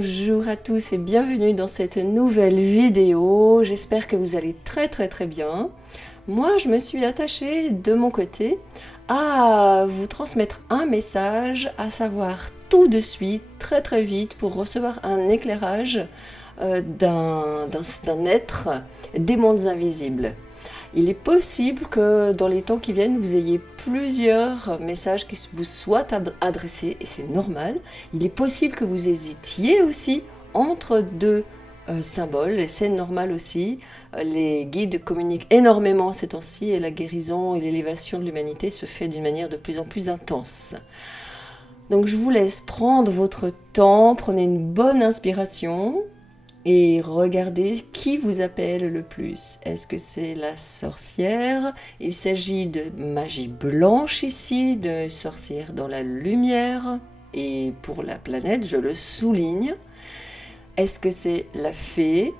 Bonjour à tous et bienvenue dans cette nouvelle vidéo. J'espère que vous allez très bien. Moi, je me suis attachée de mon côté à vous transmettre un message, à savoir tout de suite, très vite, pour recevoir un éclairage d'un être des mondes invisibles. Il est possible que dans les temps qui viennent, vous ayez plusieurs messages qui vous soient adressés, et c'est normal. Il est possible que vous hésitiez aussi entre deux symboles, et c'est normal aussi. Les guides communiquent énormément ces temps-ci, et la guérison et l'élévation de l'humanité se fait d'une manière de plus en plus intense. Donc je vous laisse prendre votre temps, prenez une bonne inspiration, et regardez qui vous appelle le plus. Est-ce que c'est la sorcière? Il s'agit de magie blanche ici, de sorcière dans la lumière. Et pour la planète, je le souligne. Est-ce que c'est la fée?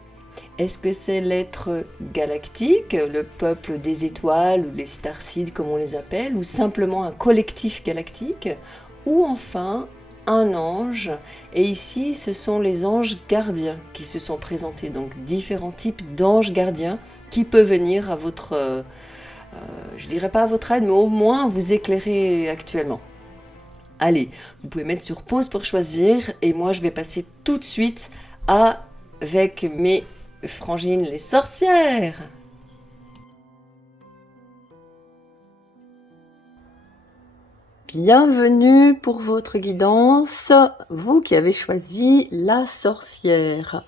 Est-ce que c'est l'être galactique, le peuple des étoiles ou les starseeds comme on les appelle, ou simplement un collectif galactique? Ou enfin un ange, et ici ce sont les anges gardiens qui se sont présentés, donc différents types d'anges gardiens qui peuvent venir à votre, je dirais pas à votre aide, mais au moins vous éclairer actuellement. Allez, vous pouvez mettre sur pause pour choisir, et moi je vais passer tout de suite avec mes frangines les sorcières. Bienvenue pour votre guidance, vous qui avez choisi la sorcière.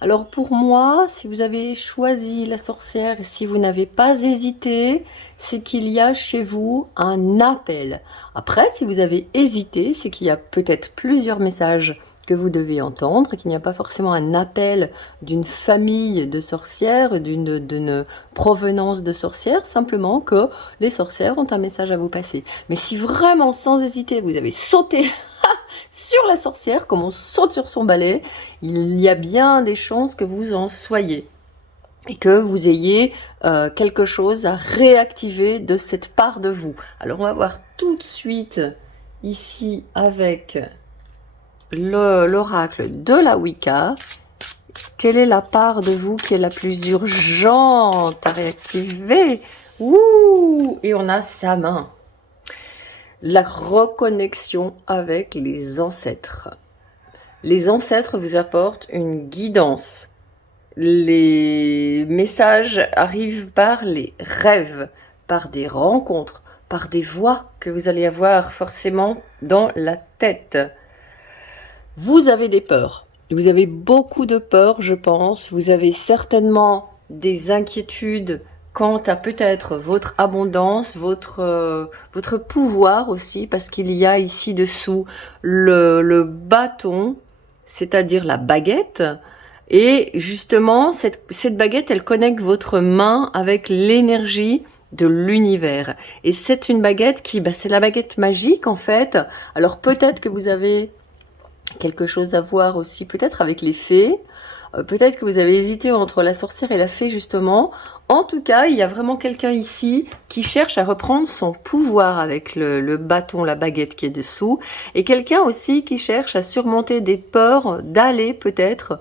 Alors pour moi, si vous avez choisi la sorcière et si vous n'avez pas hésité, c'est qu'il y a chez vous un appel. Après, si vous avez hésité, c'est qu'il y a peut-être plusieurs messages que vous devez entendre, qu'il n'y a pas forcément un appel d'une famille de sorcières, d'une provenance de sorcières, simplement que les sorcières ont un message à vous passer. Mais si vraiment, sans hésiter, vous avez sauté sur la sorcière, comme on saute sur son balai, il y a bien des chances que vous en soyez et que vous ayez quelque chose à réactiver de cette part de vous. Alors on va voir tout de suite ici avec l'oracle de la Wicca. Quelle est la part de vous qui est la plus urgente à réactiver? Ouh! Et on a sa main. La reconnexion avec les ancêtres. Les ancêtres vous apportent une guidance. Les messages arrivent par les rêves, par des rencontres, par des voix que vous allez avoir forcément dans la tête. Vous avez des peurs. Vous avez beaucoup de peurs, je pense. Vous avez certainement des inquiétudes quant à peut-être votre abondance, votre pouvoir aussi, parce qu'il y a ici dessous le bâton, c'est-à-dire la baguette. Et justement, cette baguette, elle connecte votre main avec l'énergie de l'univers. Et c'est une baguette qui, c'est la baguette magique en fait. Alors peut-être que vous avez quelque chose à voir aussi peut-être avec les fées, peut-être que vous avez hésité entre la sorcière et la fée justement. En tout cas, il y a vraiment quelqu'un ici qui cherche à reprendre son pouvoir avec le bâton, la baguette qui est dessous, et quelqu'un aussi qui cherche à surmonter des peurs d'aller peut-être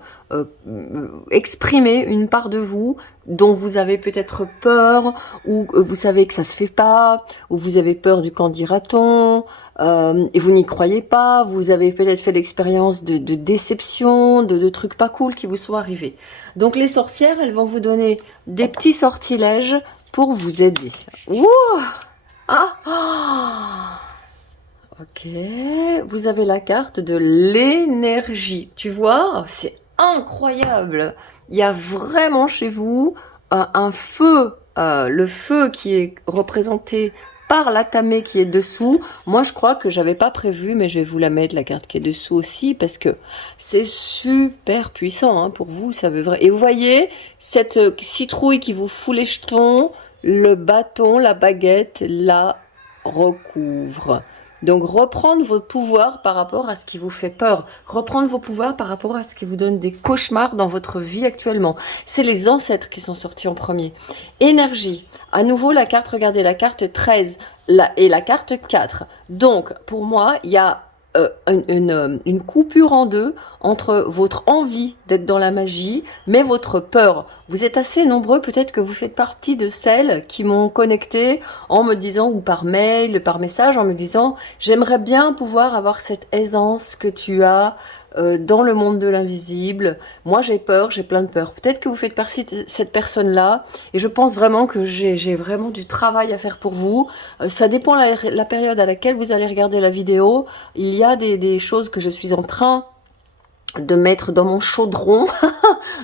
exprimer une part de vous dont vous avez peut-être peur, ou vous savez que ça se fait pas, ou vous avez peur du qu'en dira-t-on, et vous n'y croyez pas, vous avez peut-être fait l'expérience de déception, de trucs pas cool qui vous sont arrivés. Donc les sorcières, elles vont vous donner des petits sortilèges pour vous aider. Ouh Ok, vous avez la carte de l'énergie. Tu vois, c'est incroyable. Il y a vraiment chez vous un feu, le feu qui est représenté par la tamée qui est dessous. Moi, je crois que j'avais pas prévu, mais je vais vous la mettre, la carte qui est dessous aussi, parce que c'est super puissant hein, pour vous. Ça veut vrai. Et vous voyez, cette citrouille qui vous fout les jetons, le bâton, la baguette, la recouvre. Donc, reprendre vos pouvoirs par rapport à ce qui vous fait peur. Reprendre vos pouvoirs par rapport à ce qui vous donne des cauchemars dans votre vie actuellement. C'est les ancêtres qui sont sortis en premier. Énergie. À nouveau, la carte, regardez, la carte 13 et la carte 4. Donc, pour moi, il y a une coupure en deux entre votre envie d'être dans la magie, mais votre peur. Vous êtes assez nombreux, peut-être que vous faites partie de celles qui m'ont connecté en me disant, ou par mail, par message, en me disant, j'aimerais bien pouvoir avoir cette aisance que tu as dans le monde de l'invisible. Moi j'ai peur, j'ai plein de peur. Peut-être que vous faites partie de cette personne-là, et je pense vraiment que j'ai vraiment du travail à faire pour vous. Ça dépend la période à laquelle vous allez regarder la vidéo. Il y a des choses que je suis en train de mettre dans mon chaudron,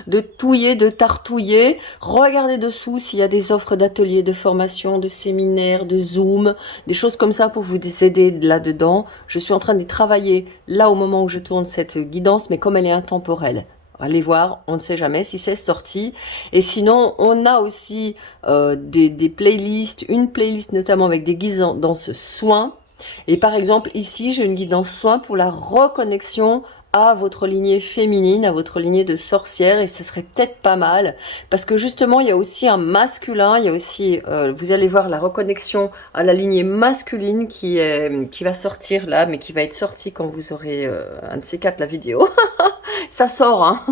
de touiller, de tartouiller. Regardez dessous s'il y a des offres d'ateliers, de formation, de séminaires, de Zoom, des choses comme ça pour vous aider là-dedans. Je suis en train d'y travailler là au moment où je tourne cette guidance, mais comme elle est intemporelle. Allez voir, on ne sait jamais si c'est sorti. Et sinon, on a aussi des playlists, une playlist notamment avec des guidances soins. Et par exemple, ici, j'ai une guidance soin pour la reconnexion à votre lignée féminine, à votre lignée de sorcière, et ce serait peut-être pas mal, parce que justement, il y a aussi un masculin, il y a aussi, vous allez voir la reconnexion à la lignée masculine qui va sortir là, mais qui va être sortie quand vous aurez un de ces quatre la vidéo. Ça sort, hein.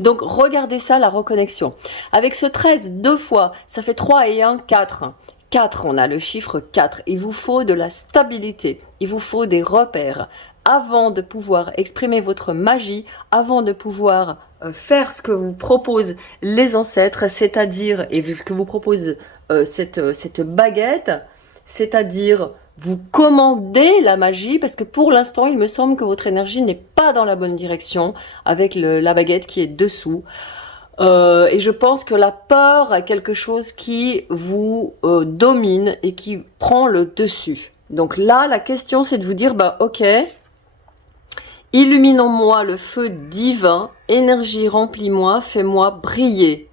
Donc, regardez ça, la reconnexion. Avec ce 13, deux fois, ça fait 3 et 1, 4. 4, on a le chiffre 4. Il vous faut de la stabilité, il vous faut des repères avant de pouvoir exprimer votre magie, avant de pouvoir faire ce que vous proposent les ancêtres, c'est-à-dire, et ce que vous propose cette baguette, c'est-à-dire vous commandez la magie, parce que pour l'instant, il me semble que votre énergie n'est pas dans la bonne direction avec la baguette qui est dessous. Et je pense que la peur est quelque chose qui vous domine et qui prend le dessus. Donc là, la question, c'est de vous dire, bah ok, illumine en moi le feu divin, énergie remplis-moi, fais-moi briller.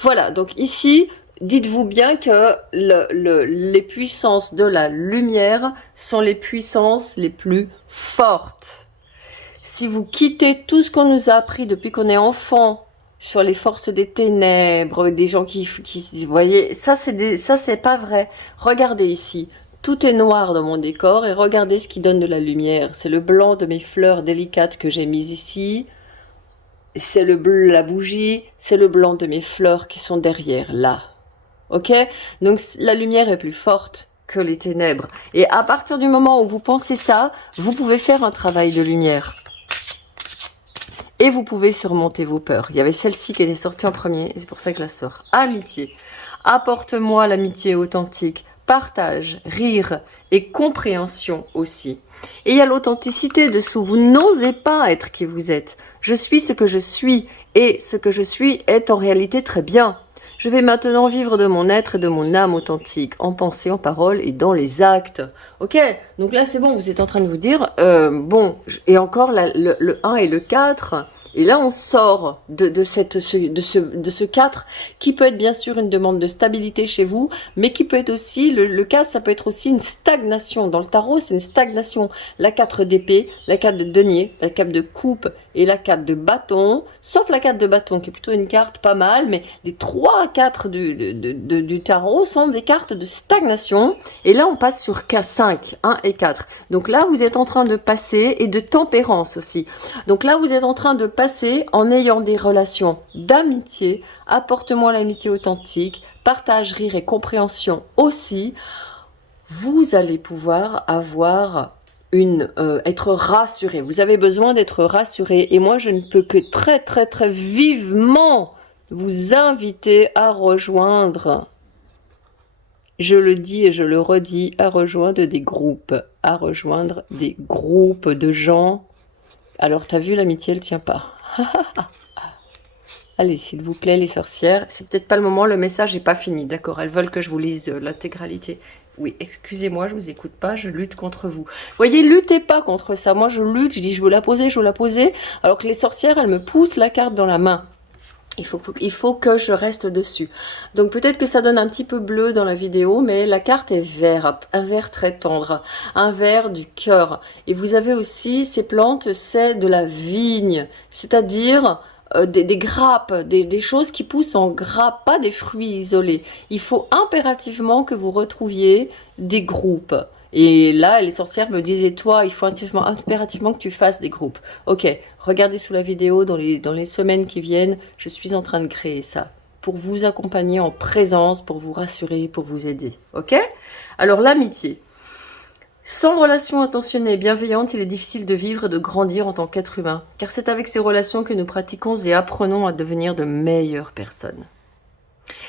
Voilà, donc ici, dites-vous bien que les puissances de la lumière sont les puissances les plus fortes. Si vous quittez tout ce qu'on nous a appris depuis qu'on est enfant, sur les forces des ténèbres, des gens qui vous voyez, ça c'est pas vrai. Regardez ici, tout est noir dans mon décor et regardez ce qui donne de la lumière. C'est le blanc de mes fleurs délicates que j'ai mises ici. C'est le bleu, la bougie, c'est le blanc de mes fleurs qui sont derrière, là. Ok? Donc la lumière est plus forte que les ténèbres. Et à partir du moment où vous pensez ça, vous pouvez faire un travail de lumière. Et vous pouvez surmonter vos peurs. Il y avait celle-ci qui était sortie en premier, et c'est pour ça que je la sors. Amitié. Apporte-moi l'amitié authentique. Partage, rire et compréhension aussi. Et il y a l'authenticité dessous. Vous n'osez pas être qui vous êtes. Je suis ce que je suis, et ce que je suis est en réalité très bien. Je vais maintenant vivre de mon être et de mon âme authentique, en pensée, en parole et dans les actes. Ok, donc là c'est bon, vous êtes en train de vous dire, bon, et encore le 1 et le 4, et là on sort de ce 4, qui peut être bien sûr une demande de stabilité chez vous, mais qui peut être aussi, le 4, ça peut être aussi une stagnation. Dans le tarot, c'est une stagnation. La 4 d'épée, la 4 de denier, la 4 de coupe et la 4 de bâton, sauf la 4 de bâton qui est plutôt une carte pas mal, mais les 3 à 4 du tarot sont des cartes de stagnation, et là on passe sur K5, 1 et 4. Donc là vous êtes en train de passer, et de tempérance aussi. Donc là vous êtes en train de passer en ayant des relations d'amitié, apporte-moi l'amitié authentique, partage, rire et compréhension aussi. Vous allez pouvoir avoir être rassuré. Vous avez besoin d'être rassuré. Et moi, je ne peux que très, très, très vivement vous inviter à rejoindre, je le dis et je le redis, à rejoindre des groupes. À rejoindre des groupes de gens. Alors, t'as vu, l'amitié, elle tient pas. Allez, s'il vous plaît, les sorcières. C'est peut-être pas le moment, le message n'est pas fini. D'accord, elles veulent que je vous lise l'intégralité. Oui, excusez-moi, je vous écoute pas, je lutte contre vous. Vous voyez, luttez pas contre ça. Moi, je lutte, je dis, je veux la poser, je veux la poser. Alors que les sorcières, elles me poussent la carte dans la main. Il faut que je reste dessus. Donc peut-être que ça donne un petit peu bleu dans la vidéo, mais la carte est verte, un vert très tendre, un vert du cœur. Et vous avez aussi, ces plantes, c'est de la vigne, c'est-à-dire des grappes, des choses qui poussent en grappes, pas des fruits isolés. Il faut impérativement que vous retrouviez des groupes. Et là, les sorcières me disaient, toi, il faut impérativement que tu fasses des groupes. Ok, regardez sous la vidéo, dans les semaines qui viennent, je suis en train de créer ça. Pour vous accompagner en présence, pour vous rassurer, pour vous aider. Ok? Alors, l'amitié. Sans relation attentionnée et bienveillante, il est difficile de vivre et de grandir en tant qu'être humain. Car c'est avec ces relations que nous pratiquons et apprenons à devenir de meilleures personnes.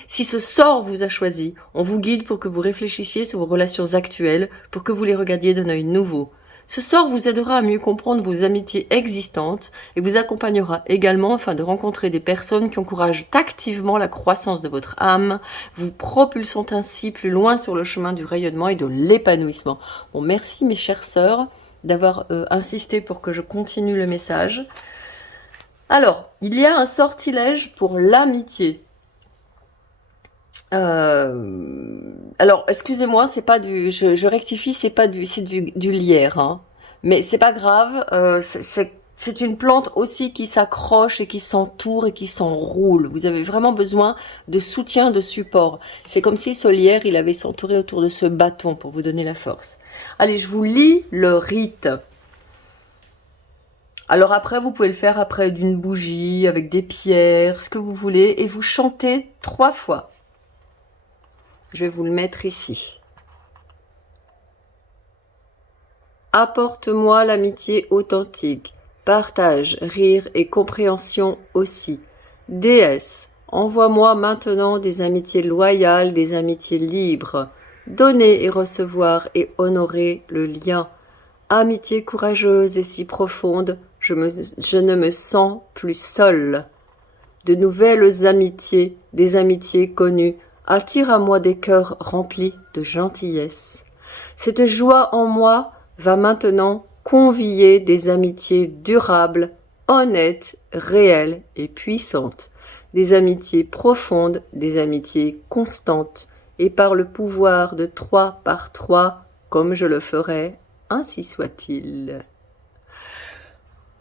Si ce sort vous a choisi, on vous guide pour que vous réfléchissiez sur vos relations actuelles, pour que vous les regardiez d'un œil nouveau. Ce sort vous aidera à mieux comprendre vos amitiés existantes et vous accompagnera également afin de rencontrer des personnes qui encouragent activement la croissance de votre âme, vous propulsant ainsi plus loin sur le chemin du rayonnement et de l'épanouissement. Bon, merci mes chères sœurs d'avoir insisté pour que je continue le message. Alors, il y a un sortilège pour l'amitié. Alors, excusez-moi, c'est pas du, je rectifie, c'est pas du, c'est du lierre, hein. Mais c'est pas grave. C'est une plante aussi qui s'accroche et qui s'entoure et qui s'enroule. Vous avez vraiment besoin de soutien, de support. C'est comme si ce lierre, il avait s'entourer autour de ce bâton pour vous donner la force. Allez, je vous lis le rite. Alors après, vous pouvez le faire après d'une bougie, avec des pierres, ce que vous voulez, et vous chantez 3 fois. Je vais vous le mettre ici. Apporte-moi l'amitié authentique, partage, rire et compréhension aussi. Déesse, envoie-moi maintenant des amitiés loyales, des amitiés libres. Donner et recevoir et honorer le lien. Amitié courageuse et si profonde, je ne me sens plus seule. De nouvelles amitiés, des amitiés connues, attire à moi des cœurs remplis de gentillesse. Cette joie en moi va maintenant convier des amitiés durables, honnêtes, réelles et puissantes, des amitiés profondes, des amitiés constantes, et par le pouvoir de 3 par 3, comme je le ferai, ainsi soit-il.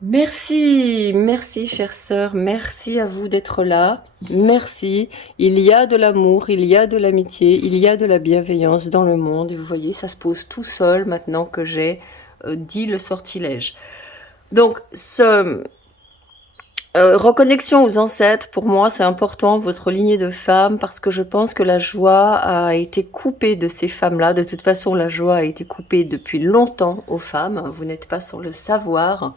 Merci, merci chère sœur, merci à vous d'être là, merci. Il y a de l'amour, il y a de l'amitié, il y a de la bienveillance dans le monde. Et vous voyez, ça se pose tout seul maintenant que j'ai dit le sortilège. Donc, reconnexion aux ancêtres, pour moi, c'est important, votre lignée de femmes, parce que je pense que la joie a été coupée de ces femmes-là. De toute façon, la joie a été coupée depuis longtemps aux femmes. Vous n'êtes pas sans le savoir.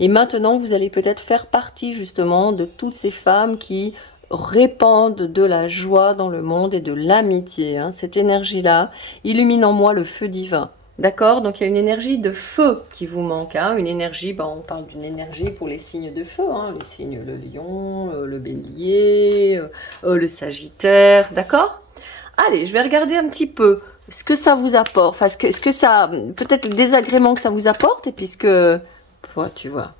Et maintenant, vous allez peut-être faire partie, justement, de toutes ces femmes qui répandent de la joie dans le monde et de l'amitié. Cette énergie-là illumine en moi le feu divin. D'accord? Donc il y a une énergie de feu qui vous manque. Une énergie, on parle d'une énergie pour les signes de feu. Les signes, le lion, le bélier, le sagittaire. D'accord? Allez, je vais regarder un petit peu ce que ça vous apporte. Enfin, ce que ça, peut-être le désagrément que ça vous apporte. Et puisque, tu vois,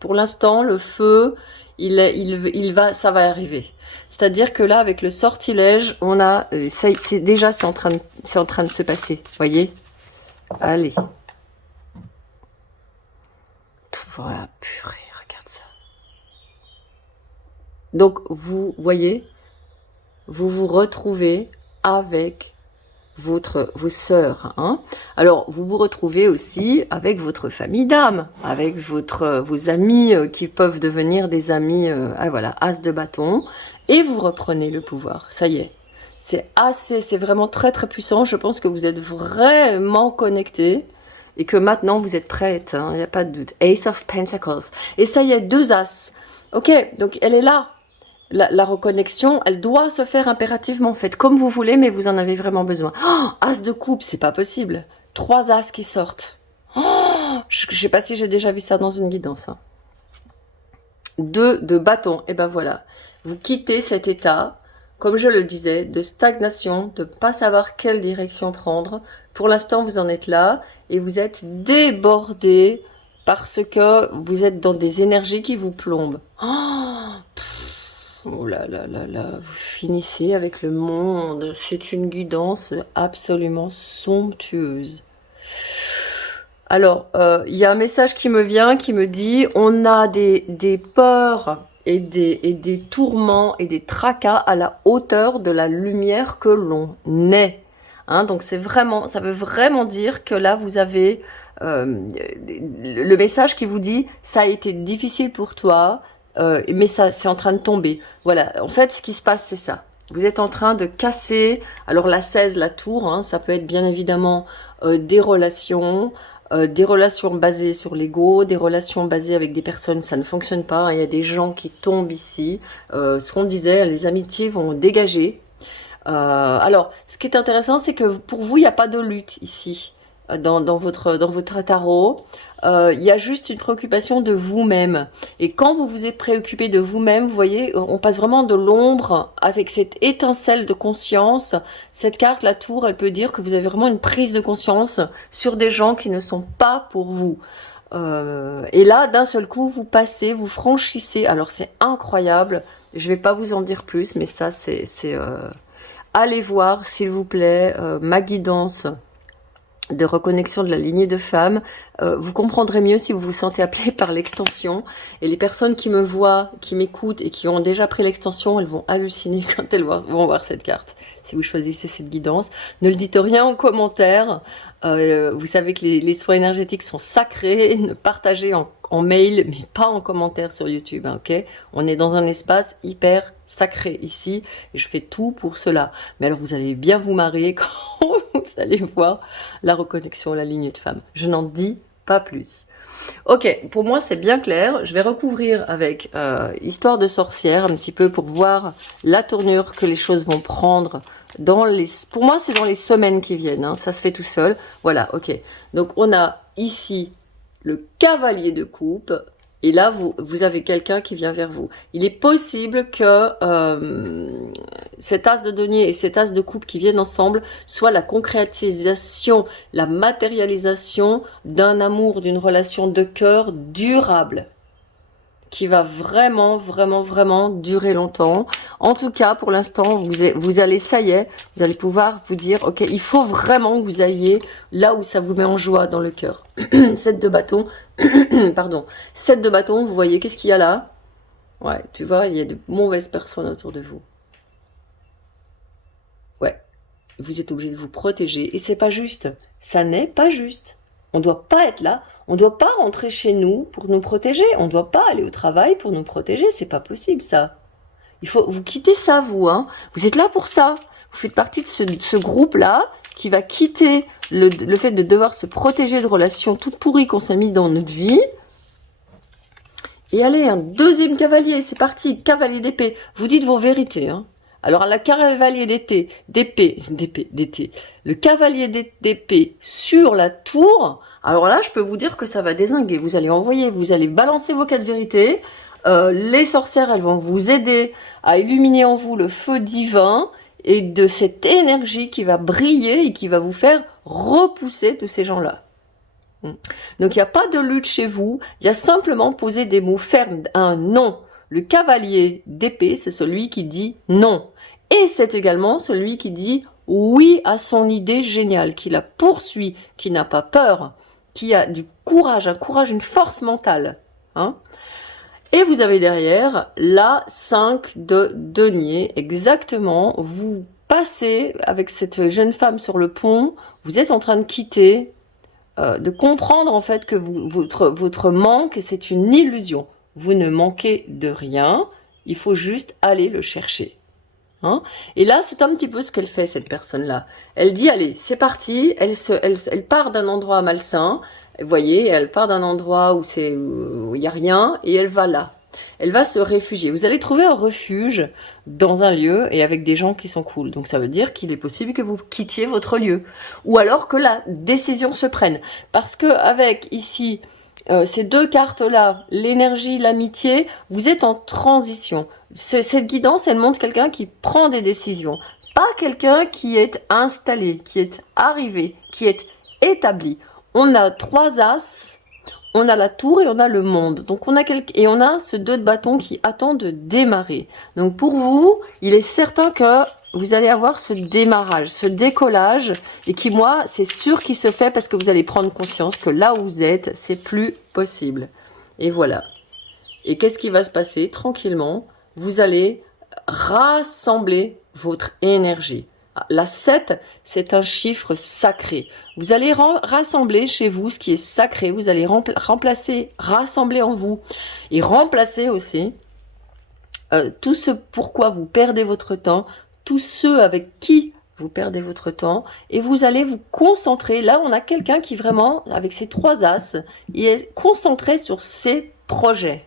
pour l'instant, le feu, ça va arriver. C'est-à-dire que là, avec le sortilège, on a, c'est en train de se passer. Voyez? Allez. Voilà, purée, regarde ça. Donc, vous voyez, vous vous retrouvez avec vos sœurs. Alors, vous vous retrouvez aussi avec votre famille d'âme, avec vos amis qui peuvent devenir des amis, voilà, as de bâton, et vous reprenez le pouvoir. Ça y est. C'est vraiment très très puissant. Je pense que vous êtes vraiment connectés et que maintenant vous êtes prêtes. Il n'y a pas de doute. Ace of Pentacles. Et ça y est, 2 as. Ok, donc elle est là. La reconnexion, elle doit se faire impérativement. Faites comme vous voulez, mais vous en avez vraiment besoin. Oh, as de coupe, c'est pas possible. 3 as qui sortent. Oh, je sais pas si j'ai déjà vu ça dans une guidance. 2 de bâton. Et ben voilà. Vous quittez cet état, comme je le disais, de stagnation, de ne pas savoir quelle direction prendre. Pour l'instant, vous en êtes là et vous êtes débordé parce que vous êtes dans des énergies qui vous plombent. Oh là là là là, vous finissez avec le monde. C'est une guidance absolument somptueuse. Alors, il y a un message qui me vient, qui me dit, on a des peurs et des tourments et des tracas à la hauteur de la lumière que l'on est. Hein, donc c'est vraiment, ça veut vraiment dire que là vous avez le message qui vous dit ça a été difficile pour toi, mais ça c'est en train de tomber. Voilà, en fait ce qui se passe c'est ça. Vous êtes en train de casser, alors la 16, la tour, hein, ça peut être bien évidemment des relations basées sur l'ego, des relations basées avec des personnes, ça ne fonctionne pas. Hein, il y a des gens qui tombent ici. Ce qu'on disait, les amitiés vont dégager. Alors, ce qui est intéressant, c'est que pour vous, il n'y a pas de lutte ici, dans votre tarot. Il y a juste une préoccupation de vous-même. Et quand vous vous êtes préoccupé de vous-même, vous voyez, on passe vraiment de l'ombre avec cette étincelle de conscience. Cette carte, la tour, elle peut dire que vous avez vraiment une prise de conscience sur des gens qui ne sont pas pour vous. Et là, d'un seul coup, vous passez, vous franchissez. Alors, c'est incroyable. Je vais pas vous en dire plus, mais ça, allez voir, s'il vous plaît, ma guidance de reconnexion de la lignée de femmes. Vous comprendrez mieux si vous vous sentez appelé par l'extension. Et les personnes qui me voient, qui m'écoutent et qui ont déjà pris l'extension, elles vont halluciner quand elles vont voir cette carte. Si vous choisissez cette guidance, ne le dites rien en commentaire. Vous savez que les soins énergétiques sont sacrés. Ne partagez en mail, mais pas en commentaire sur YouTube. Hein, ok, on est dans un espace hyper sacré ici. Et je fais tout pour cela. Mais alors vous allez bien vous marrer quand vous allez voir la reconnexion, la lignée de femmes. Je n'en dis pas plus. Ok, pour moi c'est bien clair. Je vais recouvrir avec Histoire de sorcière un petit peu pour voir la tournure que les choses vont prendre pour moi c'est dans les semaines qui viennent, hein. Ça se fait tout seul. Voilà, ok. Donc on a ici le cavalier de coupe. Et là, vous avez quelqu'un qui vient vers vous. Il est possible que cet as de denier et cet as de coupe qui viennent ensemble soit la concrétisation, la matérialisation d'un amour, d'une relation de cœur durable, qui va vraiment, vraiment, vraiment durer longtemps. En tout cas, pour l'instant, vous allez, ça y est, vous allez pouvoir vous dire, ok, il faut vraiment que vous ayez là où ça vous met en joie dans le cœur. 7 de bâton, pardon, 7 de bâton, vous voyez, qu'est-ce qu'il y a là? Ouais, tu vois, il y a de mauvaises personnes autour de vous. Ouais, vous êtes obligé de vous protéger, et c'est pas juste. Ça n'est pas juste. On doit pas être là. On ne doit pas rentrer chez nous pour nous protéger. On ne doit pas aller au travail pour nous protéger. C'est pas possible, ça. Il faut vous quitter ça, vous. Hein. Vous êtes là pour ça. Vous faites partie de ce groupe-là qui va quitter le fait de devoir se protéger de relations toutes pourries qu'on s'est mis dans notre vie. Et allez, un deuxième cavalier. C'est parti. Cavalier d'épée. Vous dites vos vérités. Hein. Alors, la cavalier d'épée, le cavalier d'épée sur la tour, alors là, je peux vous dire que ça va dézinguer. Vous allez balancer vos 4 vérités. Les sorcières, elles vont vous aider à illuminer en vous le feu divin et de cette énergie qui va briller et qui va vous faire repousser tous ces gens-là. Donc, il n'y a pas de lutte chez vous. Il y a simplement poser des mots fermes, un non. Le cavalier d'épée, c'est celui qui dit non. Et c'est également celui qui dit oui à son idée géniale, qui la poursuit, qui n'a pas peur, qui a du courage, une force mentale. Hein. Et vous avez derrière la 5 de denier, exactement. Vous passez avec cette jeune femme sur le pont, vous êtes en train de quitter, de comprendre en fait que votre manque, c'est une illusion. Vous ne manquez de rien, il faut juste aller le chercher. Hein, et là, c'est un petit peu ce qu'elle fait, cette personne-là. Elle dit, allez, c'est parti, elle part d'un endroit malsain, vous voyez, elle part d'un endroit où il n'y a rien, et elle va là. Elle va se réfugier. Vous allez trouver un refuge dans un lieu et avec des gens qui sont cool. Donc ça veut dire qu'il est possible que vous quittiez votre lieu. Ou alors que la décision se prenne. Parce que avec ici... ces 2 cartes-là, l'énergie, l'amitié, vous êtes en transition. Cette guidance, elle montre quelqu'un qui prend des décisions. Pas quelqu'un qui est installé, qui est arrivé, qui est établi. On a 3 as, on a la tour et on a le monde. Donc on a ce 2 de bâton qui attend de démarrer. Donc pour vous, il est certain que vous allez avoir ce démarrage, ce décollage, et qui, moi, c'est sûr qu'il se fait parce que vous allez prendre conscience que là où vous êtes, c'est plus possible. Et voilà. Et qu'est-ce qui va se passer? Tranquillement, vous allez rassembler votre énergie. La 7, c'est un chiffre sacré. Vous allez rassembler chez vous ce qui est sacré. Vous allez rassembler en vous et remplacer aussi tout ce pourquoi vous perdez votre temps, tous ceux avec qui vous perdez votre temps, et vous allez vous concentrer. Là, on a quelqu'un qui vraiment, avec ses 3 as, il est concentré sur ses projets.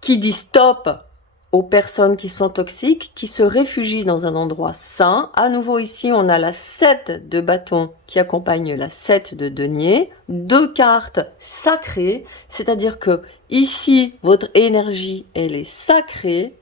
Qui dit stop aux personnes qui sont toxiques, qui se réfugient dans un endroit sain. À nouveau ici, on a la 7 de bâton qui accompagne la 7 de denier. 2 cartes sacrées, c'est-à-dire que ici, votre énergie, elle est sacrée.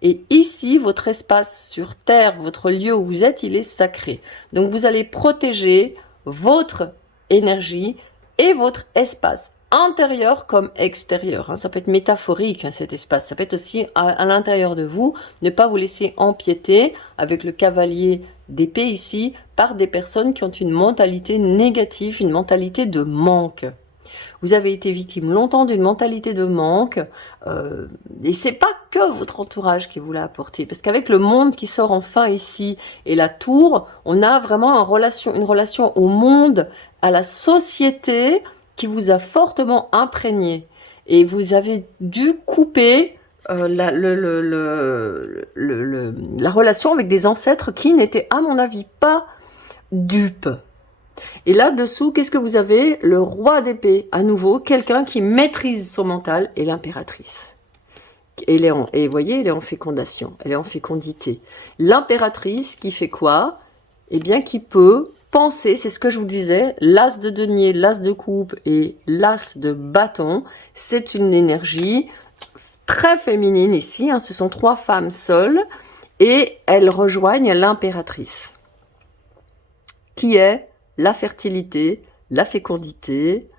Et ici, votre espace sur Terre, votre lieu où vous êtes, il est sacré. Donc, vous allez protéger votre énergie et votre espace intérieur comme extérieur. Ça peut être métaphorique, cet espace. Ça peut être aussi à l'intérieur de vous. Ne pas vous laisser empiéter avec le cavalier d'épée ici par des personnes qui ont une mentalité négative, une mentalité de manque. Vous avez été victime longtemps d'une mentalité de manque, et c'est pas que votre entourage qui vous l'a apporté, parce qu'avec le monde qui sort enfin ici et la tour, on a vraiment une relation au monde, à la société qui vous a fortement imprégné, et vous avez dû couper la relation avec des ancêtres qui n'étaient à mon avis pas dupes. Et là-dessous, qu'est-ce que vous avez? Le roi d'épée, à nouveau, quelqu'un qui maîtrise son mental, et l'impératrice. Et vous voyez, elle est en fécondation, elle est en fécondité. L'impératrice qui fait quoi? Eh bien, qui peut penser, c'est ce que je vous disais, l'as de denier, l'as de coupe et l'as de bâton, c'est une énergie très féminine ici, ce sont 3 femmes seules, et elles rejoignent l'impératrice, qui est la fertilité, la fécondité,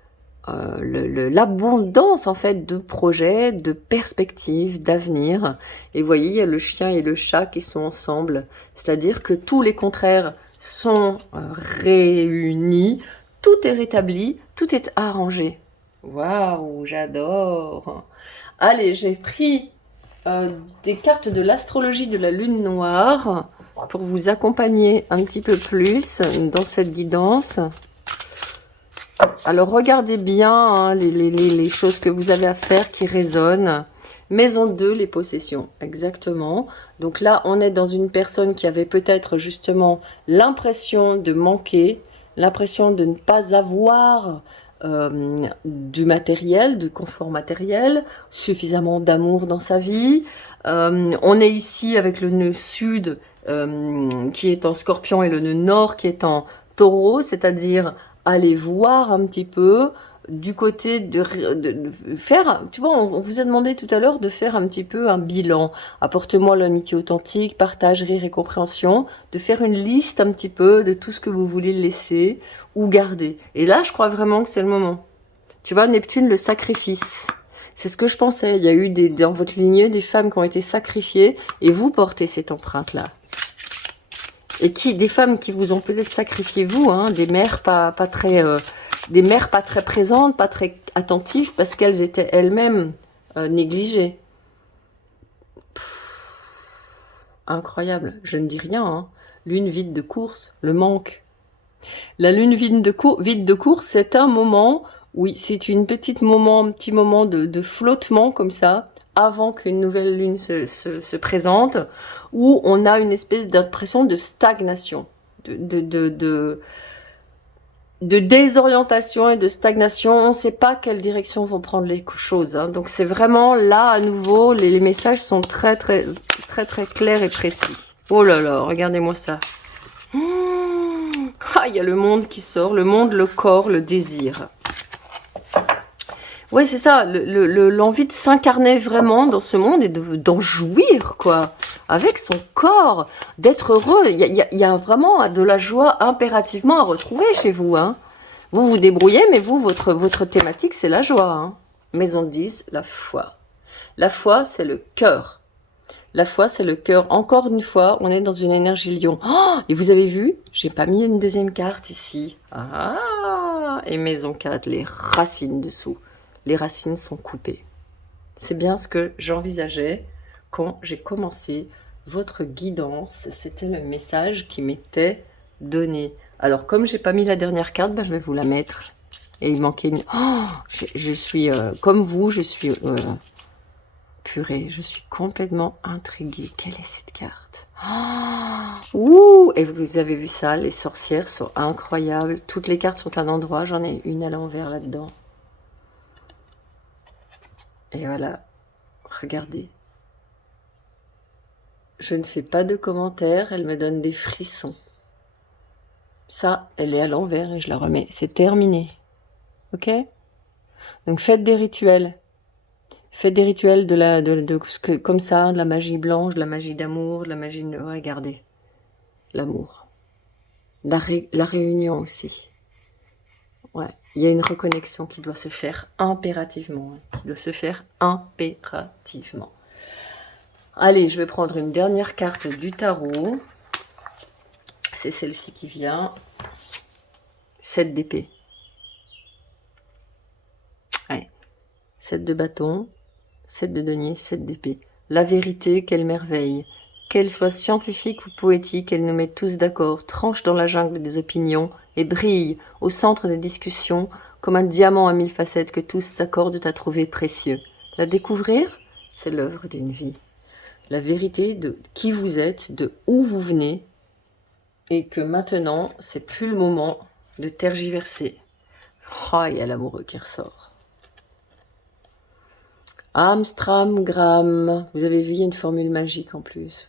l'abondance en fait de projets, de perspectives, d'avenir. Et vous voyez, il y a le chien et le chat qui sont ensemble. C'est-à-dire que tous les contraires sont réunis, tout est rétabli, tout est arrangé. Waouh, j'adore! Allez, j'ai pris des cartes de l'astrologie de la lune noire pour vous accompagner un petit peu plus dans cette guidance. Alors regardez bien les choses que vous avez à faire qui résonnent. Maison 2, les possessions, exactement. Donc là, on est dans une personne qui avait peut-être justement l'impression de manquer, l'impression de ne pas avoir du matériel, de confort matériel, suffisamment d'amour dans sa vie. On est ici avec le nœud sud qui est en scorpion et le nœud nord qui est en taureau, c'est-à-dire aller voir un petit peu du côté de faire, tu vois, on vous a demandé tout à l'heure de faire un petit peu un bilan. Apporte-moi l'amitié authentique, partage, rire et compréhension, de faire une liste un petit peu de tout ce que vous voulez laisser ou garder. Et là, je crois vraiment que c'est le moment. Tu vois, Neptune, le sacrifice. C'est ce que je pensais. Il y a eu dans votre lignée des femmes qui ont été sacrifiées et vous portez cette empreinte-là. Et des femmes qui vous ont peut-être sacrifié vous, des mères pas très présentes, pas très attentives, parce qu'elles étaient elles-mêmes négligées. Incroyable, je ne dis rien. Lune vide de course, le manque. La lune vide de course, c'est un moment, oui, c'est un petit moment de flottement comme ça, avant qu'une nouvelle lune se présente, où on a une espèce d'impression de stagnation, de désorientation et de stagnation. On ne sait pas quelle direction vont prendre les choses. Donc c'est vraiment là, à nouveau, les messages sont très clairs et précis. Oh là là, regardez-moi ça. Il y a le monde qui sort, le monde, le corps, le désir. Ouais, c'est ça, l'envie de s'incarner vraiment dans ce monde et d'en jouir, quoi, avec son corps, d'être heureux. Il y a vraiment de la joie impérativement à retrouver chez vous. Vous vous débrouillez, mais vous, votre thématique, c'est la joie. Maison 10, la foi. La foi, c'est le cœur. La foi, c'est le cœur. Encore une fois, on est dans une énergie lion. Oh, et vous avez vu, j'ai pas mis une deuxième carte ici. Et maison 4, les racines dessous. Les racines sont coupées. C'est bien ce que j'envisageais quand j'ai commencé votre guidance, c'était le message qui m'était donné. Alors, comme j'ai pas mis la dernière carte, ben, je vais vous la mettre. Et il manquait une... Oh, je suis comme vous, je suis... purée, je suis complètement intriguée. Quelle est cette carte? Ouh! Et vous avez vu ça, les sorcières sont incroyables. Toutes les cartes sont à l'endroit, j'en ai une à l'envers là-dedans. Et voilà, regardez. Je ne fais pas de commentaires, elle me donne des frissons. Ça, elle est à l'envers et je la remets. C'est terminé. Ok? Donc faites des rituels. Faites des rituels comme ça, de la magie blanche, de la magie d'amour, de la magie de... Regardez. L'amour. La réunion aussi. Ouais. Il y a une reconnexion qui doit se faire impérativement. Qui doit se faire impérativement. Allez, je vais prendre une dernière carte du tarot. C'est celle-ci qui vient. 7 d'épée. Ouais. 7 de bâton, 7 de denier, 7 d'épée. La vérité, quelle merveille. Qu'elle soit scientifique ou poétique, elle nous met tous d'accord, tranche dans la jungle des opinions et brille au centre des discussions comme un diamant à 1000 facettes que tous s'accordent à trouver précieux. La découvrir, c'est l'œuvre d'une vie. La vérité de qui vous êtes, de où vous venez, et que maintenant, c'est plus le moment de tergiverser. Oh, il y a l'amoureux qui ressort. Amstramgram. Vous avez vu, il y a une formule magique en plus.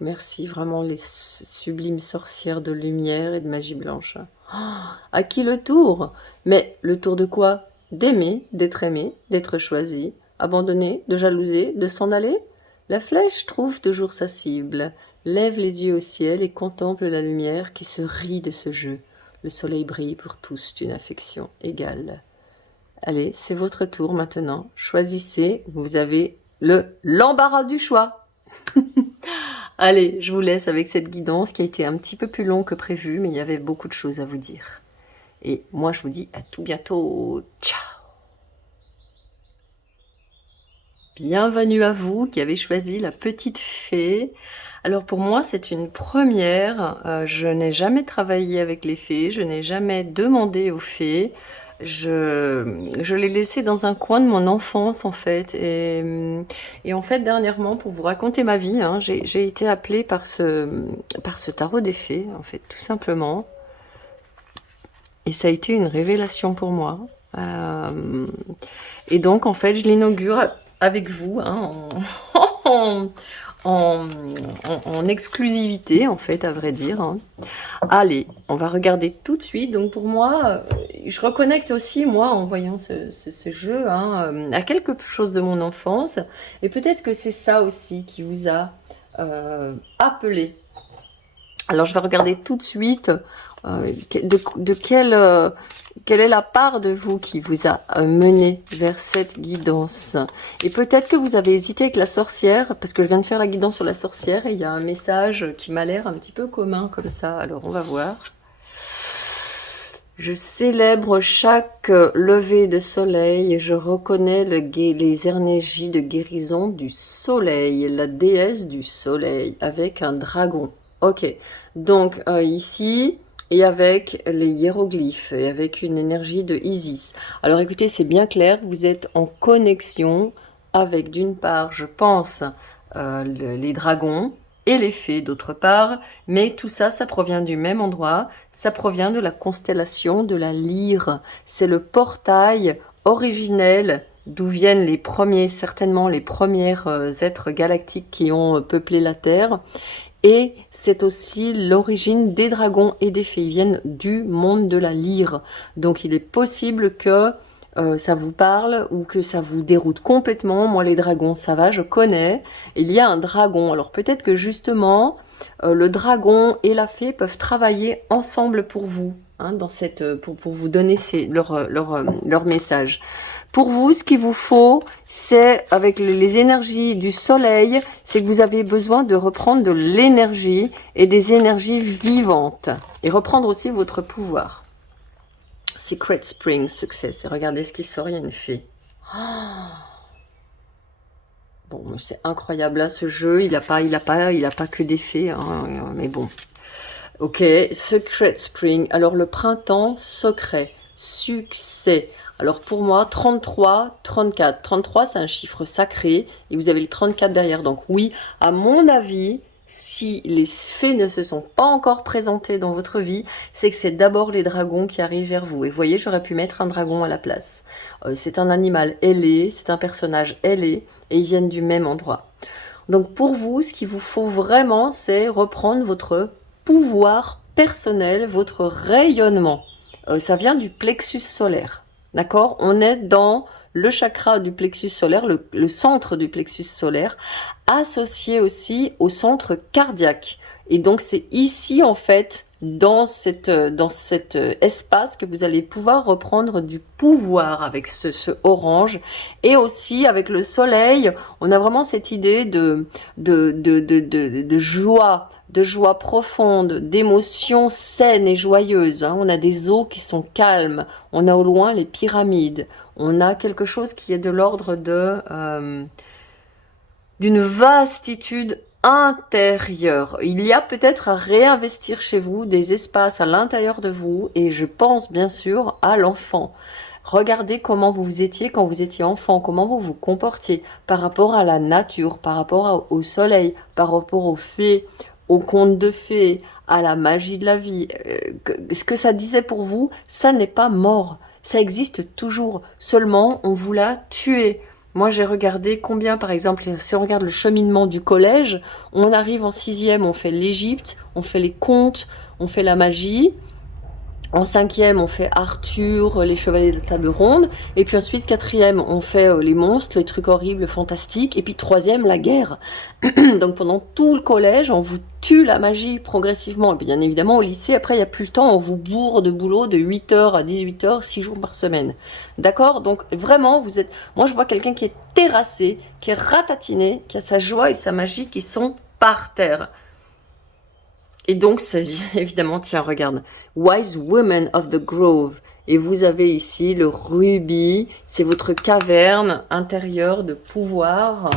Merci, vraiment, les sublimes sorcières de lumière et de magie blanche. Oh, à qui le tour? Mais le tour de quoi? D'aimer, d'être aimé, d'être choisi, abandonné, de jalouser, de s'en aller? La flèche trouve toujours sa cible, lève les yeux au ciel et contemple la lumière qui se rit de ce jeu. Le soleil brille pour tous d'une affection égale. Allez, c'est votre tour maintenant. Choisissez, vous avez l'embarras du choix. Allez, je vous laisse avec cette guidance qui a été un petit peu plus longue que prévu, mais il y avait beaucoup de choses à vous dire. Et moi, je vous dis à tout bientôt. Ciao! Bienvenue à vous qui avez choisi la petite fée. Alors pour moi, c'est une première. Je n'ai jamais travaillé avec les fées, je n'ai jamais demandé aux fées. Je l'ai laissé dans un coin de mon enfance en fait. Et en fait, dernièrement, pour vous raconter ma vie, hein, j'ai été appelée par ce tarot des fées, en fait, tout simplement. Et ça a été une révélation pour moi. Et donc, en fait, je l'inaugure avec vous, hein, en exclusivité, en fait, à vrai dire. Hein. Allez, on va regarder tout de suite. Donc, pour moi, je reconnecte aussi, moi, en voyant ce jeu, hein, à quelque chose de mon enfance. Et peut-être que c'est ça aussi qui vous a appelé. Alors, je vais regarder tout de suite quelle est la part de vous qui vous a mené vers cette guidance. Et peut-être que vous avez hésité avec la sorcière, parce que je viens de faire la guidance sur la sorcière, et il y a un message qui m'a l'air un petit peu commun comme ça. Alors, on va voir. Je célèbre chaque lever de soleil, je reconnais les énergies de guérison du soleil, la déesse du soleil, avec un dragon. Ok, donc ici, et avec les hiéroglyphes, et avec une énergie de Isis. Alors écoutez, c'est bien clair, vous êtes en connexion avec, d'une part, je pense, les dragons, et les fées d'autre part, mais tout ça, ça provient du même endroit, ça provient de la constellation de la Lyre. C'est le portail originel d'où viennent les premiers, certainement les premiers êtres galactiques qui ont peuplé la Terre. Et c'est aussi l'origine des dragons et des fées. Ils viennent du monde de la lyre. Donc il est possible que ça vous parle ou que ça vous déroute complètement. Moi les dragons, ça va, je connais. Il y a un dragon. Alors peut-être que justement, le dragon et la fée peuvent travailler ensemble pour vous. Hein, pour vous donner leur message. Pour vous, ce qu'il vous faut, c'est, avec les énergies du soleil, c'est que vous avez besoin de reprendre de l'énergie et des énergies vivantes. Et reprendre aussi votre pouvoir. Secret Spring Success. Et regardez ce qui sort, il y a une fée. Oh, Bon, c'est incroyable, là, ce jeu, il a pas que des faits, hein, mais bon. Ok, Secret Spring. Alors, le printemps secret, succès. Alors, pour moi, 33, 34. 33, c'est un chiffre sacré, et vous avez le 34 derrière. Donc, oui, à mon avis, si les faits ne se sont pas encore présentés dans votre vie, c'est que c'est d'abord les dragons qui arrivent vers vous. Et vous voyez, j'aurais pu mettre un dragon à la place. C'est un animal ailé, c'est un personnage ailé, et ils viennent du même endroit. Donc pour vous, ce qu'il vous faut vraiment, c'est reprendre votre pouvoir personnel, votre rayonnement. Ça vient du plexus solaire, d'accord? On est dans le chakra du plexus solaire, le centre du plexus solaire, associé aussi au centre cardiaque. Et donc c'est ici en fait, dans cet espace, que vous allez pouvoir reprendre du pouvoir avec ce orange. Et aussi avec le soleil, on a vraiment cette idée de joie profonde, d'émotions saines et joyeuses. Hein. On a des eaux qui sont calmes, on a au loin les pyramides, on a quelque chose qui est de l'ordre d'une vastitude intérieure. Il y a peut-être à réinvestir chez vous des espaces à l'intérieur de vous, et je pense bien sûr à l'enfant. Regardez comment vous étiez quand vous étiez enfant, comment vous vous comportiez par rapport à la nature, par rapport au soleil, par rapport aux fées, aux contes de fées, à la magie de la vie. Ce que ça disait pour vous, ça n'est pas mort. Ça existe toujours. Seulement, on vous l'a tué. Moi, j'ai regardé combien, par exemple, si on regarde le cheminement du collège, on arrive en 6e, on fait l'Égypte, on fait les contes, on fait la magie. En 5e, on fait Arthur, les chevaliers de la table ronde. Et puis ensuite, 4e, on fait les monstres, les trucs horribles, fantastiques. Et puis 3e, la guerre. Donc pendant tout le collège, on vous tue la magie progressivement. Et bien évidemment, au lycée, après, il n'y a plus le temps. On vous bourre de boulot de 8h à 18h, 6 jours par semaine. D'accord? Donc vraiment, vous êtes... Moi, je vois quelqu'un qui est terrassé, qui est ratatiné, qui a sa joie et sa magie qui sont par terre. Et donc, c'est évidemment, tiens, regarde, Wise Woman of the Grove. Et vous avez ici le rubis, c'est votre caverne intérieure de pouvoir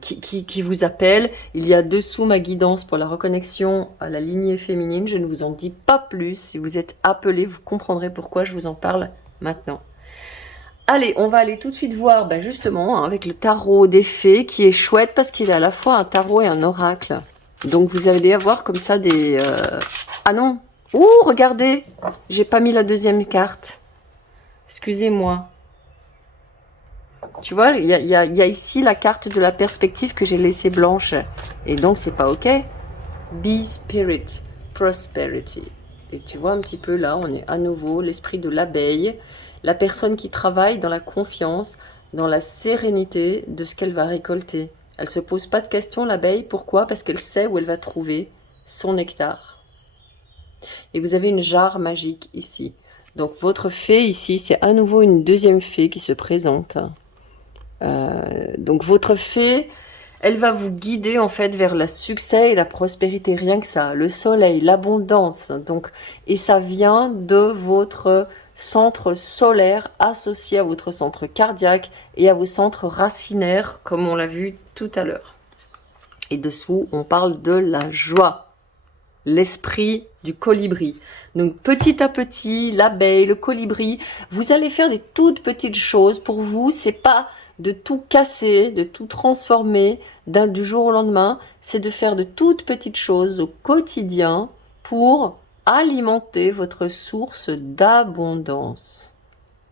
qui vous appelle. Il y a dessous ma guidance pour la reconnexion à la lignée féminine. Je ne vous en dis pas plus. Si vous êtes appelé, vous comprendrez pourquoi je vous en parle maintenant. Allez, on va aller tout de suite voir, justement, avec le tarot des fées, qui est chouette parce qu'il est à la fois un tarot et un oracle. Donc vous allez avoir comme ça des... Ah non! Ouh, regardez! J'ai pas mis la deuxième carte. Excusez-moi. Tu vois, il y a ici la carte de la perspective que j'ai laissée blanche. Et donc c'est pas ok. Bee Spirit, Prosperity. Et tu vois un petit peu là, on est à nouveau l'esprit de l'abeille. La personne qui travaille dans la confiance, dans la sérénité de ce qu'elle va récolter. Elle se pose pas de questions, l'abeille. Pourquoi? Parce qu'elle sait où elle va trouver son nectar. Et vous avez une jarre magique ici. Donc votre fée ici, c'est à nouveau une deuxième fée qui se présente. Donc votre fée, elle va vous guider en fait vers le succès et la prospérité. Rien que ça. Le soleil, l'abondance. Donc, et ça vient de votre centre solaire associé à votre centre cardiaque et à vos centres racinaires, comme on l'a vu tout à l'heure. Et dessous, on parle de la joie, l'esprit du colibri. Donc petit à petit, l'abeille, le colibri, vous allez faire des toutes petites choses. Pour vous, c'est pas de tout casser, de tout transformer du jour au lendemain, c'est de faire de toutes petites choses au quotidien pour alimenter votre source d'abondance.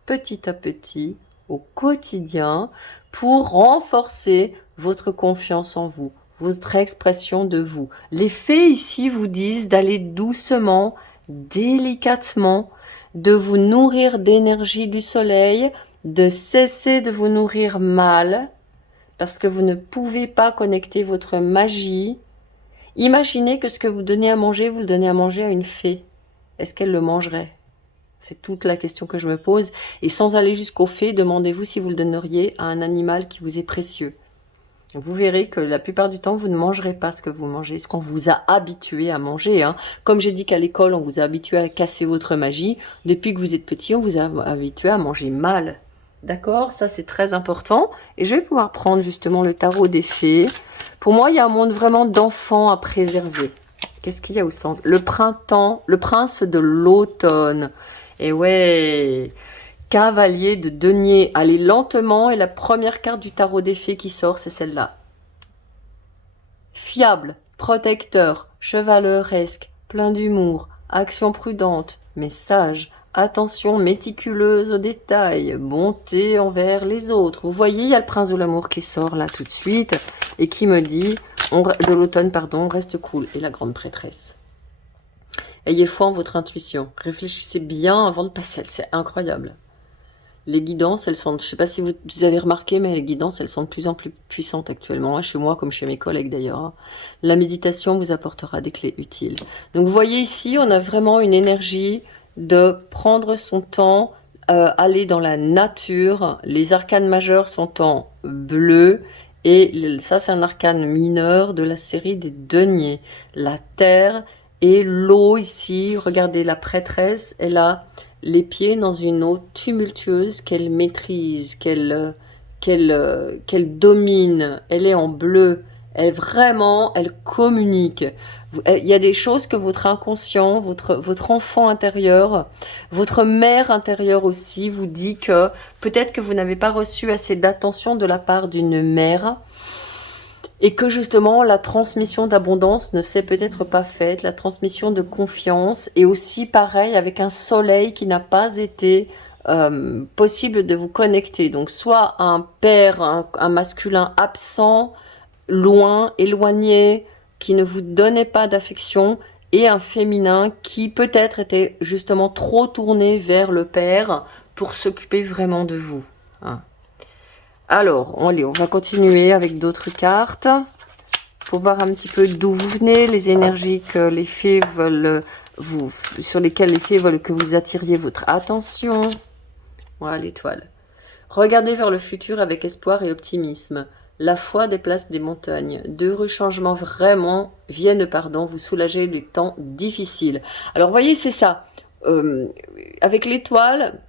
Petit à petit, au quotidien, pour renforcer votre confiance en vous, votre expression de vous. Les fées ici vous disent d'aller doucement, délicatement, de vous nourrir d'énergie du soleil, de cesser de vous nourrir mal, parce que vous ne pouvez pas connecter votre magie. Imaginez que ce que vous donnez à manger, vous le donnez à manger à une fée. Est-ce qu'elle le mangerait? C'est toute la question que je me pose. Et sans aller jusqu'aux fées, demandez-vous si vous le donneriez à un animal qui vous est précieux. Vous verrez que la plupart du temps, vous ne mangerez pas ce que vous mangez, ce qu'on vous a habitué à manger. Hein. Comme j'ai dit qu'à l'école, on vous a habitué à casser votre magie. Depuis que vous êtes petit, on vous a habitué à manger mal. D'accord, ça c'est très important. Et je vais pouvoir prendre justement le tarot des fées. Pour moi, il y a un monde vraiment d'enfants à préserver. Qu'est-ce qu'il y a au centre? Le printemps, le prince de l'automne. Et ouais, cavalier de denier. Allez lentement et la première carte du tarot des fées qui sort, c'est celle-là. Fiable, protecteur, chevaleresque, plein d'humour, action prudente, mais sage, attention méticuleuse aux détails, bonté envers les autres. Vous voyez, il y a le prince de l'amour qui sort là tout de suite et qui me dit, de l'automne, pardon, reste cool. Et la grande prêtresse. Ayez foi en votre intuition. Réfléchissez bien avant de passer. C'est incroyable. Les guidances, elles sont, je ne sais pas si vous avez remarqué, mais les guidances, elles sont de plus en plus puissantes actuellement, hein, chez moi comme chez mes collègues d'ailleurs. Hein. La méditation vous apportera des clés utiles. Donc vous voyez ici, on a vraiment une énergie de prendre son temps, aller dans la nature. Les arcanes majeurs sont en bleu. Et ça, c'est un arcane mineur de la série des deniers. La terre et l'eau ici. Regardez, la prêtresse, elle a les pieds dans une eau tumultueuse qu'elle maîtrise, qu'elle domine. Elle est en bleu. Elle communique. Il y a des choses que votre inconscient, votre enfant intérieur, votre mère intérieure aussi vous dit que peut-être que vous n'avez pas reçu assez d'attention de la part d'une mère et que justement la transmission d'abondance ne s'est peut-être pas faite, la transmission de confiance et aussi pareil avec un soleil qui n'a pas été possible de vous connecter. Donc soit un père, un masculin absent, loin, éloigné, qui ne vous donnait pas d'affection, et un féminin qui peut-être était justement trop tourné vers le père pour s'occuper vraiment de vous. Hein. Alors, on va continuer avec d'autres cartes pour voir un petit peu d'où vous venez, les énergies que les fées veulent sur lesquelles les fées veulent que vous attiriez votre attention. Voilà l'étoile. Regardez vers le futur avec espoir et optimisme. La foi déplace des montagnes. D'heureux changements vraiment viennent, vous soulager les temps difficiles. Alors, voyez, c'est ça. Avec l'étoile,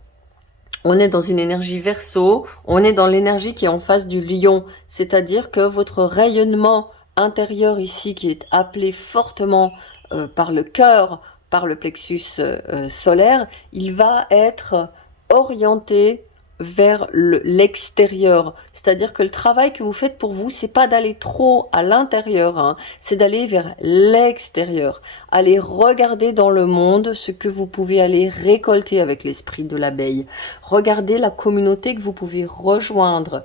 on est dans une énergie Verseau. On est dans l'énergie qui est en face du lion. C'est-à-dire que votre rayonnement intérieur ici, qui est appelé fortement par le cœur, par le plexus solaire, il va être orienté vers l'extérieur. C'est-à-dire que le travail que vous faites pour vous, c'est pas d'aller trop à l'intérieur, hein, c'est d'aller vers l'extérieur. Aller regarder dans le monde ce que vous pouvez aller récolter avec l'esprit de l'abeille. Regardez la communauté que vous pouvez rejoindre.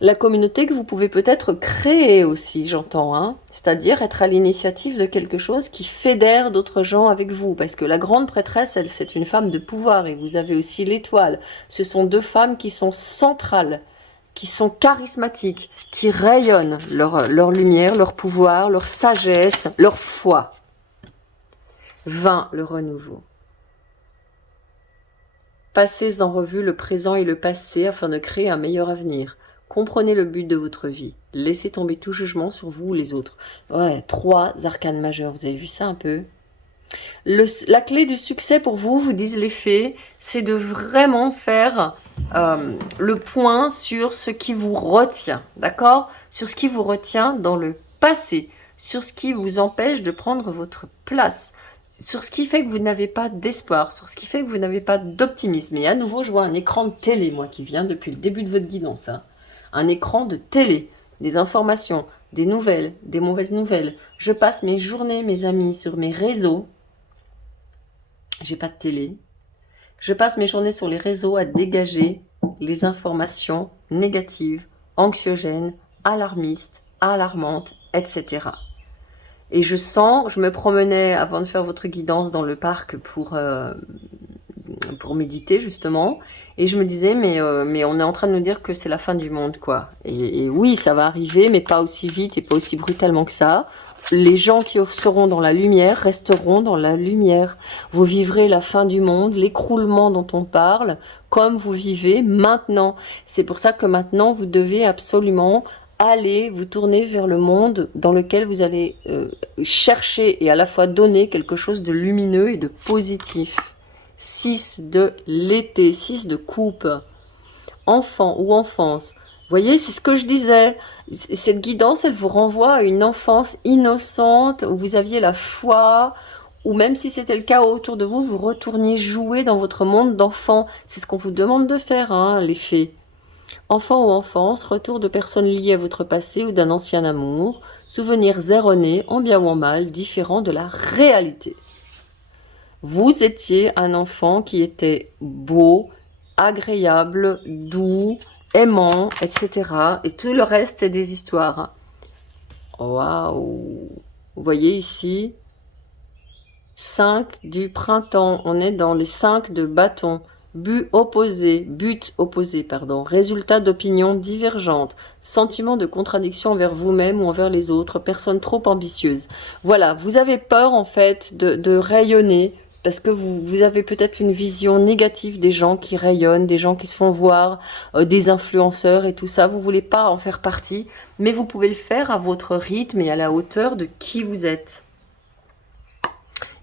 La communauté que vous pouvez peut-être créer aussi, j'entends, hein, c'est-à-dire être à l'initiative de quelque chose qui fédère d'autres gens avec vous, parce que la grande prêtresse, elle, c'est une femme de pouvoir, et vous avez aussi l'étoile. Ce sont deux femmes qui sont centrales, qui sont charismatiques, qui rayonnent leur lumière, leur pouvoir, leur sagesse, leur foi. 20, le renouveau. Passez en revue le présent et le passé afin de créer un meilleur avenir. Comprenez le but de votre vie. Laissez tomber tout jugement sur vous ou les autres. Ouais, 3 arcanes majeurs. Vous avez vu ça un peu? La clé du succès pour vous, vous disent les fées, c'est de vraiment faire le point sur ce qui vous retient. D'accord? Sur ce qui vous retient dans le passé. Sur ce qui vous empêche de prendre votre place. Sur ce qui fait que vous n'avez pas d'espoir. Sur ce qui fait que vous n'avez pas d'optimisme. Et à nouveau, je vois un écran de télé, moi, qui vient depuis le début de votre guidance. Hein. Un écran de télé, des informations, des nouvelles, des mauvaises nouvelles. Je passe mes journées, mes amis, sur mes réseaux. J'ai pas de télé. Je passe mes journées sur les réseaux à dégager les informations négatives, anxiogènes, alarmistes, alarmantes, etc. Et je me promenais avant de faire votre guidance dans le parc pour méditer justement. Et je me disais, mais on est en train de nous dire que c'est la fin du monde, quoi. Et oui, ça va arriver, mais pas aussi vite et pas aussi brutalement que ça. Les gens qui seront dans la lumière resteront dans la lumière. Vous vivrez la fin du monde, l'écroulement dont on parle, comme vous vivez maintenant. C'est pour ça que maintenant, vous devez absolument aller vous tourner vers le monde dans lequel vous allez chercher et à la fois donner quelque chose de lumineux et de positif. 6 de l'été, 6 de coupe. enfant ou enfance. Vous voyez, c'est ce que je disais. Cette guidance, elle vous renvoie à une enfance innocente, où vous aviez la foi, ou même si c'était le cas autour de vous, vous retourniez jouer dans votre monde d'enfant. C'est ce qu'on vous demande de faire, hein, les fées. Enfant ou enfance, retour de personnes liées à votre passé ou d'un ancien amour, souvenirs erronés, en bien ou en mal, différents de la réalité. Vous étiez un enfant qui était beau, agréable, doux, aimant, etc. Et tout le reste, c'est des histoires. Waouh! Vous voyez ici, 5 du printemps. On est dans les 5 de bâton. But opposé, pardon. Résultat d'opinions divergentes. Sentiment de contradiction envers vous-même ou envers les autres. Personne trop ambitieuse. Voilà, vous avez peur en fait de rayonner. Parce que vous avez peut-être une vision négative des gens qui rayonnent, des gens qui se font voir, des influenceurs et tout ça. Vous voulez pas en faire partie, mais vous pouvez le faire à votre rythme et à la hauteur de qui vous êtes.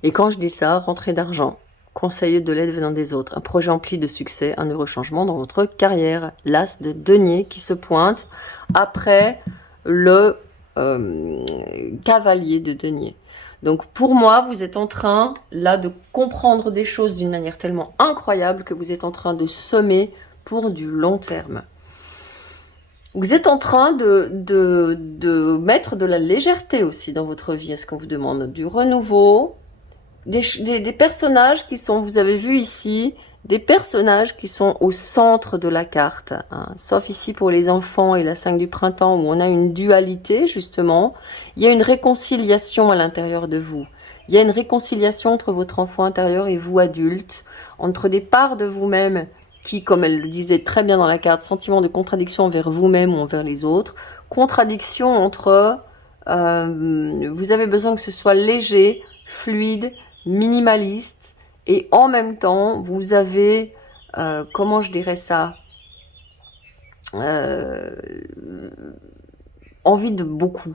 Et quand je dis ça, rentrée d'argent, conseiller de l'aide venant des autres, un projet empli de succès, un heureux changement dans votre carrière, l'as de denier qui se pointe après le cavalier de denier. Donc pour moi, vous êtes en train là de comprendre des choses d'une manière tellement incroyable que vous êtes en train de semer pour du long terme. Vous êtes en train de mettre de la légèreté aussi dans votre vie, est-ce qu'on vous demande du renouveau, des personnages qui sont, vous avez vu ici, des personnages qui sont au centre de la carte, hein. Sauf ici pour les enfants et la 5 du printemps où on a une dualité justement, il y a une réconciliation à l'intérieur de vous. Il y a une réconciliation entre votre enfant intérieur et vous adulte, entre des parts de vous-même qui, comme elle le disait très bien dans la carte, sentiment de contradiction envers vous-même ou envers les autres, contradiction entre, vous avez besoin que ce soit léger, fluide, minimaliste, et en même temps, vous avez, comment je dirais ça, envie de beaucoup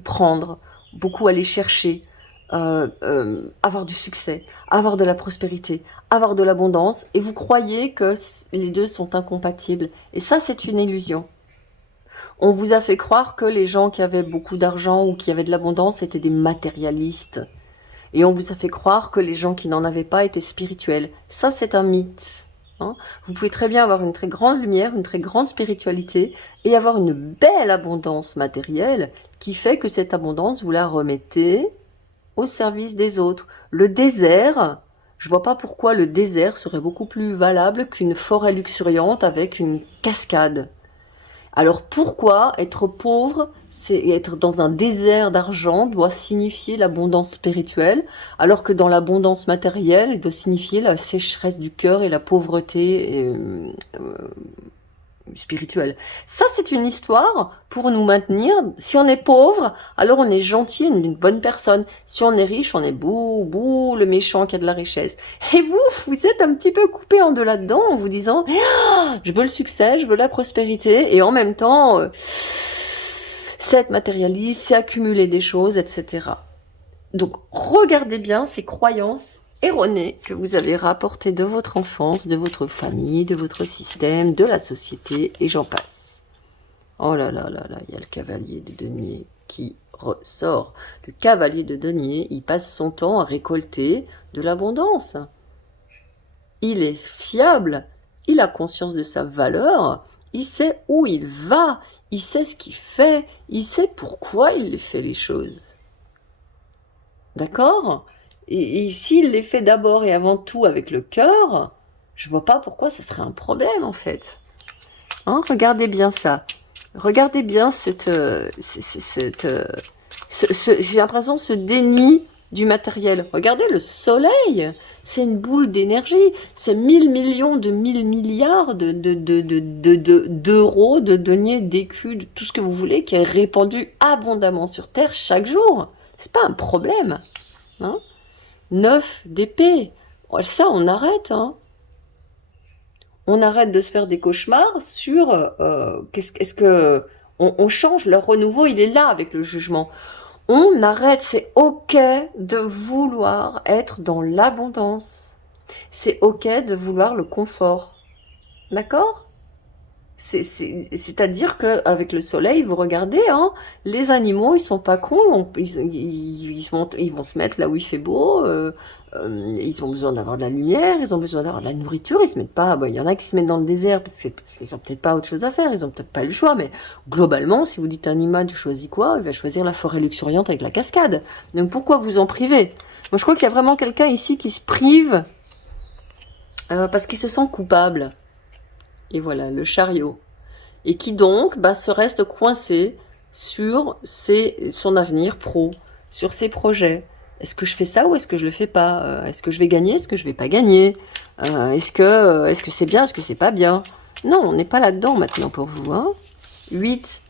prendre, beaucoup aller chercher, avoir du succès, avoir de la prospérité, avoir de l'abondance, et vous croyez que les deux sont incompatibles. Et ça, c'est une illusion. On vous a fait croire que les gens qui avaient beaucoup d'argent ou qui avaient de l'abondance étaient des matérialistes. Et on vous a fait croire que les gens qui n'en avaient pas étaient spirituels. Ça, c'est un mythe. Hein. Vous pouvez très bien avoir une très grande lumière, une très grande spiritualité et avoir une belle abondance matérielle qui fait que cette abondance, vous la remettez au service des autres. Le désert, je vois pas pourquoi le désert serait beaucoup plus valable qu'une forêt luxuriante avec une cascade. Alors pourquoi être pauvre, c'est être dans un désert d'argent, doit signifier l'abondance spirituelle, alors que dans l'abondance matérielle, il doit signifier la sécheresse du cœur et la pauvreté spirituelle. Ça, c'est une histoire pour nous maintenir. Si on est pauvre, alors on est gentil, on est une bonne personne. Si on est riche, on est bouh, le méchant qui a de la richesse. Et vous êtes un petit peu coupé en deux là-dedans en vous disant ah, je veux le succès, je veux la prospérité, et en même temps, c'est être matérialiste, c'est accumuler des choses, etc. Donc, regardez bien ces croyances erronées que vous avez rapportées de votre enfance, de votre famille, de votre système, de la société, et j'en passe. Oh là là là là, il y a le cavalier de denier qui ressort. Le cavalier de denier, il passe son temps à récolter de l'abondance. Il est fiable, il a conscience de sa valeur, il sait où il va, il sait ce qu'il fait, il sait pourquoi il fait les choses. D'accord ? Et s'il les fait d'abord et avant tout avec le cœur, je vois pas pourquoi ça serait un problème en fait. Hein, regardez bien ça. Regardez bien j'ai l'impression ce déni du matériel. Regardez le soleil, c'est une boule d'énergie, c'est 1000 millions de 1000 milliards d'euros, de deniers, d'écus, de tout ce que vous voulez, qui est répandu abondamment sur Terre chaque jour. C'est pas un problème. Hein, 9 d'épée. Ça, on arrête. Hein. On arrête de se faire des cauchemars sur est-ce que on change, le renouveau, il est là avec le jugement. On arrête, c'est ok de vouloir être dans l'abondance. C'est ok de vouloir le confort. D'accord? C'est-à-dire qu'avec le soleil, vous regardez, hein, les animaux, ils sont pas cons, ils vont se mettre là où il fait beau, ils ont besoin d'avoir de la lumière, ils ont besoin d'avoir de la nourriture, ils se mettent pas, bon, il y en a qui se mettent dans le désert parce qu'ils ont peut-être pas autre chose à faire, ils ont peut-être pas le choix, mais globalement, si vous dites à un animal, tu choisis quoi? Il va choisir la forêt luxuriante avec la cascade. Donc pourquoi vous en privez? Moi, je crois qu'il y a vraiment quelqu'un ici qui se prive parce qu'il se sent coupable. Et voilà, le chariot. Et qui donc se reste coincé sur son avenir pro, sur ses projets. Est-ce que je fais ça ou est-ce que je le fais pas? Est-ce que je vais gagner? Est-ce que je vais pas gagner? Est-ce que c'est bien? Est-ce que c'est pas bien? Non, on n'est pas là-dedans maintenant pour vous. Hein. 8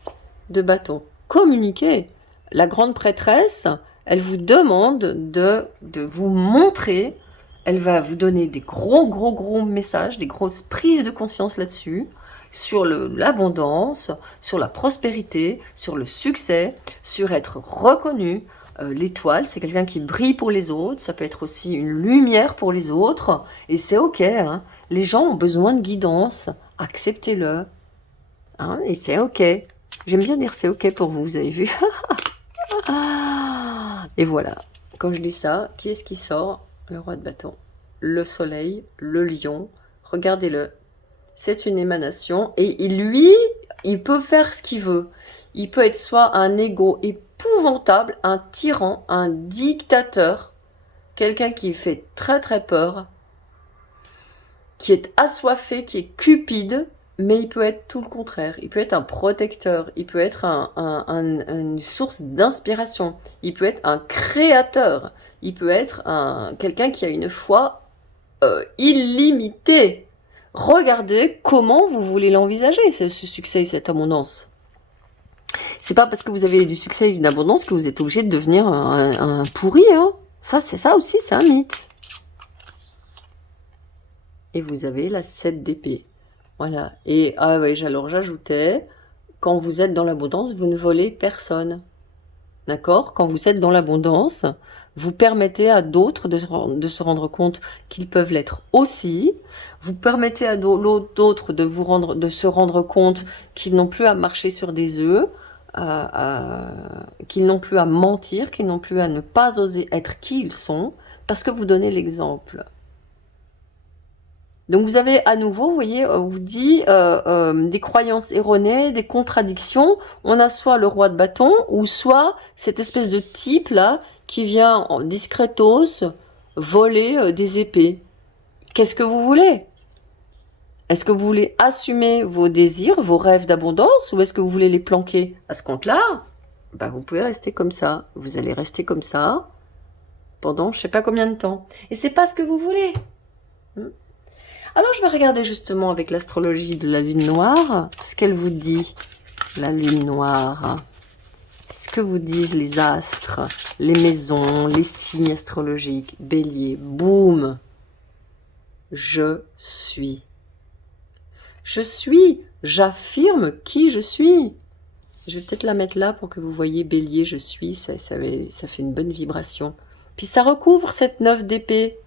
de bâton. Communiquez. La grande prêtresse, elle vous demande de vous montrer. Elle va vous donner des gros messages, des grosses prises de conscience là-dessus, sur l'abondance, sur la prospérité, sur le succès, sur être reconnu. L'étoile, c'est quelqu'un qui brille pour les autres, ça peut être aussi une lumière pour les autres, et c'est ok. Hein. Les gens ont besoin de guidance, acceptez-le. Hein, et c'est ok. J'aime bien dire c'est ok pour vous, vous avez vu. Et voilà. Quand je dis ça, qui est-ce qui sort? Le roi de bâton. Le soleil, le lion. Regardez-le. C'est une émanation. Et lui, il peut faire ce qu'il veut. Il peut être soit un égo épouvantable, un tyran, un dictateur. Quelqu'un qui fait très peur. Qui est assoiffé, qui est cupide. Mais il peut être tout le contraire. Il peut être un protecteur. Il peut être une source d'inspiration. Il peut être un créateur. Il peut être quelqu'un qui a une foi illimitée. Regardez comment vous voulez l'envisager, ce succès et cette abondance. C'est pas parce que vous avez du succès et d'une abondance que vous êtes obligé de devenir un pourri. Hein. Ça aussi, c'est un mythe. Et vous avez la 7 d'épée. Voilà. Et alors j'ajoutais, quand vous êtes dans l'abondance, vous ne volez personne. D'accord? Quand vous êtes dans l'abondance, vous permettez à d'autres de se rendre compte qu'ils peuvent l'être aussi. Vous permettez à d'autres de se rendre compte qu'ils n'ont plus à marcher sur des œufs, qu'ils n'ont plus à mentir, qu'ils n'ont plus à ne pas oser être qui ils sont, parce que vous donnez l'exemple. Donc vous avez à nouveau, vous voyez, on vous dit des croyances erronées, des contradictions. On a soit le roi de bâton, ou soit cette espèce de type là qui vient en discretos voler des épées. Qu'est-ce que vous voulez? Est-ce que vous voulez assumer vos désirs, vos rêves d'abondance, ou est-ce que vous voulez les planquer? À ce compte-là, vous pouvez rester comme ça. Vous allez rester comme ça pendant je sais pas combien de temps. Et c'est pas ce que vous voulez. Alors, je vais regarder justement avec l'astrologie de la lune noire, ce qu'elle vous dit, la lune noire. Ce que vous disent les astres, les maisons, les signes astrologiques. Bélier, boum. Je suis. Je suis. J'affirme qui je suis. Je vais peut-être la mettre là pour que vous voyez Bélier, je suis. Ça fait une bonne vibration. Puis ça recouvre cette 9 d'épée.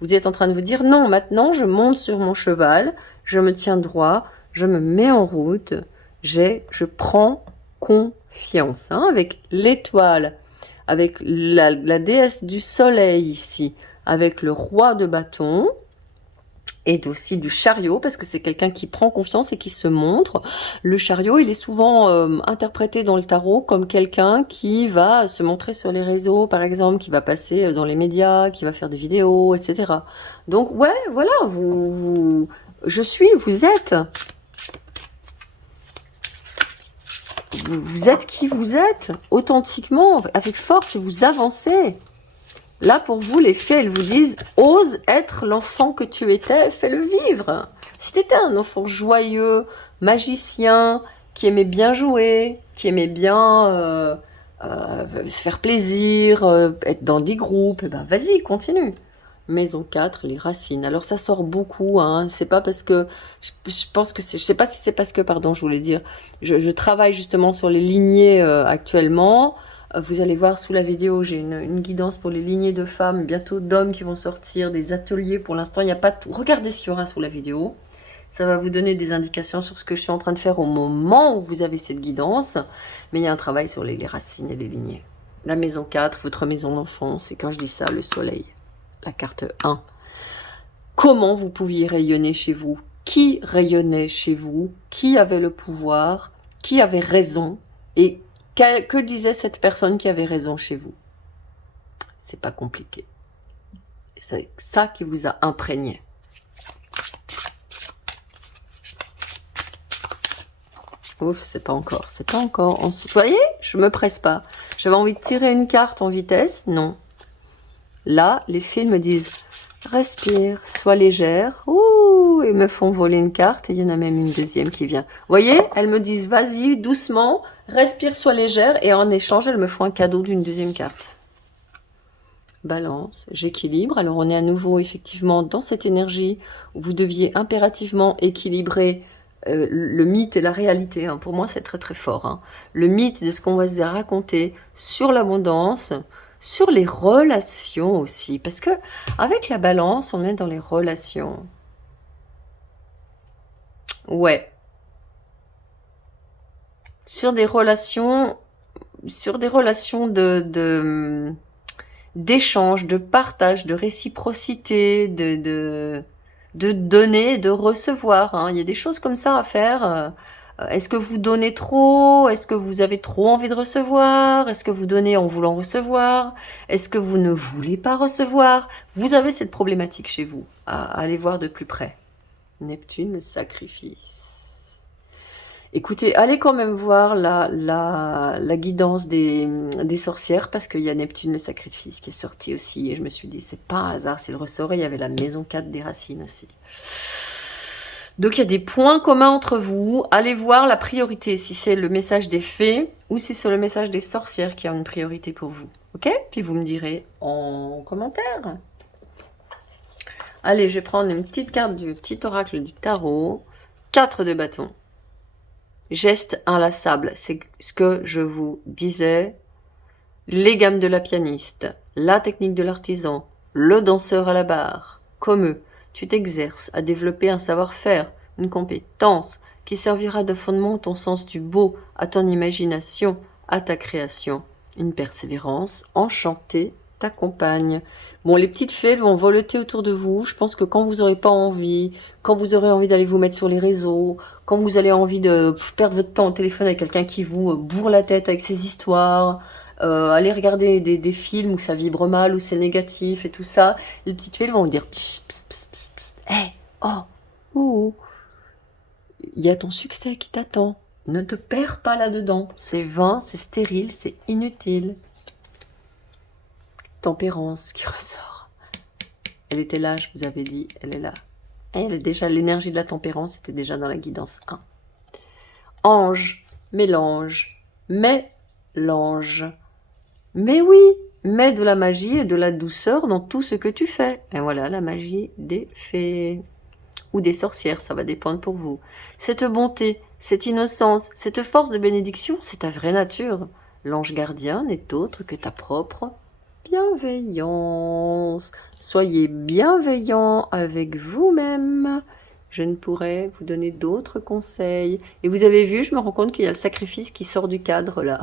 Vous êtes en train de vous dire, non, maintenant, je monte sur mon cheval, je me tiens droit, je me mets en route, je prends confiance. Hein, avec l'étoile, avec la déesse du soleil ici, avec le roi de bâton, et aussi du chariot, parce que c'est quelqu'un qui prend confiance et qui se montre. Le chariot, il est souvent interprété dans le tarot comme quelqu'un qui va se montrer sur les réseaux, par exemple, qui va passer dans les médias, qui va faire des vidéos, etc. Donc, ouais, voilà, je suis, vous êtes. Vous êtes qui vous êtes, authentiquement, avec force, et vous avancez. Là, pour vous, les fées, elles vous disent « Ose être l'enfant que tu étais, fais-le vivre ». Si tu étais un enfant joyeux, magicien, qui aimait bien jouer, qui aimait bien se faire plaisir, être dans des groupes, vas-y, continue. Maison 4, les racines. Alors, ça sort beaucoup, hein. C'est pas parce que... Je pense que c'est... Je sais pas si c'est parce que, pardon, je voulais dire... Je travaille justement sur les lignées actuellement... Vous allez voir sous la vidéo, j'ai une guidance pour les lignées de femmes, bientôt d'hommes qui vont sortir, des ateliers. Pour l'instant, il n'y a pas tout. Regardez ce qu'il y aura sous la vidéo. Ça va vous donner des indications sur ce que je suis en train de faire au moment où vous avez cette guidance. Mais il y a un travail sur les racines et les lignées. La maison 4, votre maison d'enfance. Et quand je dis ça, le soleil. La carte 1. Comment vous pouviez rayonner chez vous? Qui rayonnait chez vous? Qui avait le pouvoir? Qui avait raison? Et que disait cette personne qui avait raison chez vous? C'est pas compliqué. C'est ça qui vous a imprégné. Ouf, c'est pas encore, c'est pas encore. Vous voyez, je me presse pas. J'avais envie de tirer une carte en vitesse, non. Là, les fils me disent, respire, sois légère. Ouh, ils me font voler une carte et il y en a même une deuxième qui vient. Vous voyez, elles me disent, vas-y, doucement, respire, sois légère. Et en échange, elles me font un cadeau d'une deuxième carte. Balance, j'équilibre. Alors, on est à nouveau, effectivement, dans cette énergie où vous deviez impérativement équilibrer le mythe et la réalité. Hein. Pour moi, c'est très, très fort. Hein. Le mythe de ce qu'on va se raconter sur l'abondance, sur les relations aussi. Parce que avec la balance, on est dans les relations. Ouais. Sur des relations d'échange, de partage, de réciprocité, de donner, de recevoir. Hein. Il y a des choses comme ça à faire. Est-ce que vous donnez trop? Est-ce que vous avez trop envie de recevoir? Est-ce que vous donnez en voulant recevoir? Est-ce que vous ne voulez pas recevoir? Vous avez cette problématique chez vous, à aller voir de plus près. Neptune, le sacrifice. Écoutez, allez quand même voir la guidance des sorcières, parce qu'il y a Neptune, le sacrifice, qui est sorti aussi. Et je me suis dit, c'est pas un hasard, c'est le ressort. Et il y avait la maison 4 des racines aussi. Donc, il y a des points communs entre vous. Allez voir la priorité, si c'est le message des fées ou si c'est le message des sorcières qui a une priorité pour vous. Ok? Puis vous me direz en commentaire. Allez, je vais prendre une petite carte du petit oracle du tarot. 4 de bâton. Geste inlassable, c'est ce que je vous disais. Les gammes de la pianiste, la technique de l'artisan, le danseur à la barre. Comme eux, tu t'exerces à développer un savoir-faire, une compétence qui servira de fondement à ton sens du beau, à ton imagination, à ta création. Une persévérance enchantée t'accompagne. Bon, les petites fées vont voleter autour de vous. Je pense que quand vous n'aurez pas envie, quand vous aurez envie d'aller vous mettre sur les réseaux, quand vous avez envie de perdre votre temps au téléphone avec quelqu'un qui vous bourre la tête avec ses histoires, aller regarder des films où ça vibre mal, où c'est négatif et tout ça, les petites fées vont vous dire psst, psst, psst, psst, psst, hey, oh, ouh, il y a ton succès qui t'attend. Ne te perds pas là-dedans. C'est vain, c'est stérile, c'est inutile. Tempérance qui ressort. Elle était là, je vous avais dit, elle est là. Et elle est déjà, l'énergie de la tempérance était déjà dans la guidance 1. Ange, mélange, mélange. Mais oui, mets de la magie et de la douceur dans tout ce que tu fais. Et voilà la magie des fées. Ou des sorcières, ça va dépendre pour vous. Cette bonté, cette innocence, cette force de bénédiction, c'est ta vraie nature. L'ange gardien n'est autre que ta propre bienveillance. Soyez bienveillant avec vous-même. Je ne pourrais vous donner d'autres conseils. Et vous avez vu, je me rends compte qu'il y a le sacrifice qui sort du cadre là.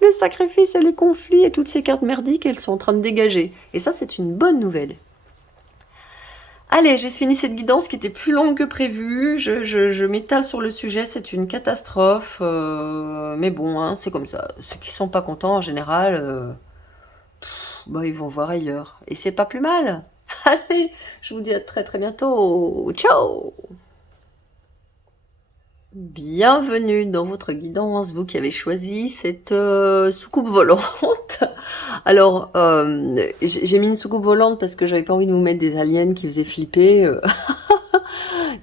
Le sacrifice et les conflits et toutes ces cartes merdiques, elles sont en train de dégager. Et ça, c'est une bonne nouvelle. Allez, j'ai fini cette guidance qui était plus longue que prévu. Je m'étale sur le sujet, c'est une catastrophe. Mais bon, hein, c'est comme ça. Ceux qui sont pas contents, en général, bah, ils vont voir ailleurs. Et c'est pas plus mal. Allez, je vous dis à très très bientôt. Ciao! Bienvenue dans votre guidance, vous qui avez choisi cette soucoupe volante. Alors, j'ai mis une soucoupe volante parce que j'avais pas envie de vous mettre des aliens qui faisaient flipper.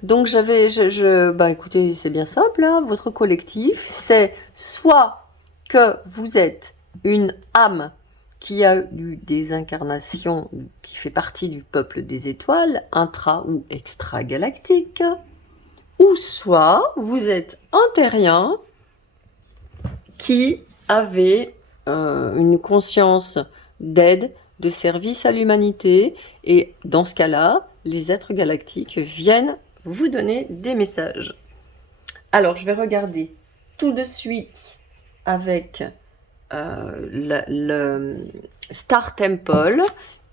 Donc bah écoutez, c'est bien simple, hein, votre collectif, c'est soit que vous êtes une âme qui a eu des incarnations, qui fait partie du peuple des étoiles, intra ou extra-galactique, ou soit vous êtes un terrien qui avait une conscience d'aide, de service à l'humanité, et dans ce cas-là, les êtres galactiques viennent vous donner des messages. Alors, je vais regarder tout de suite avec le Star Temple,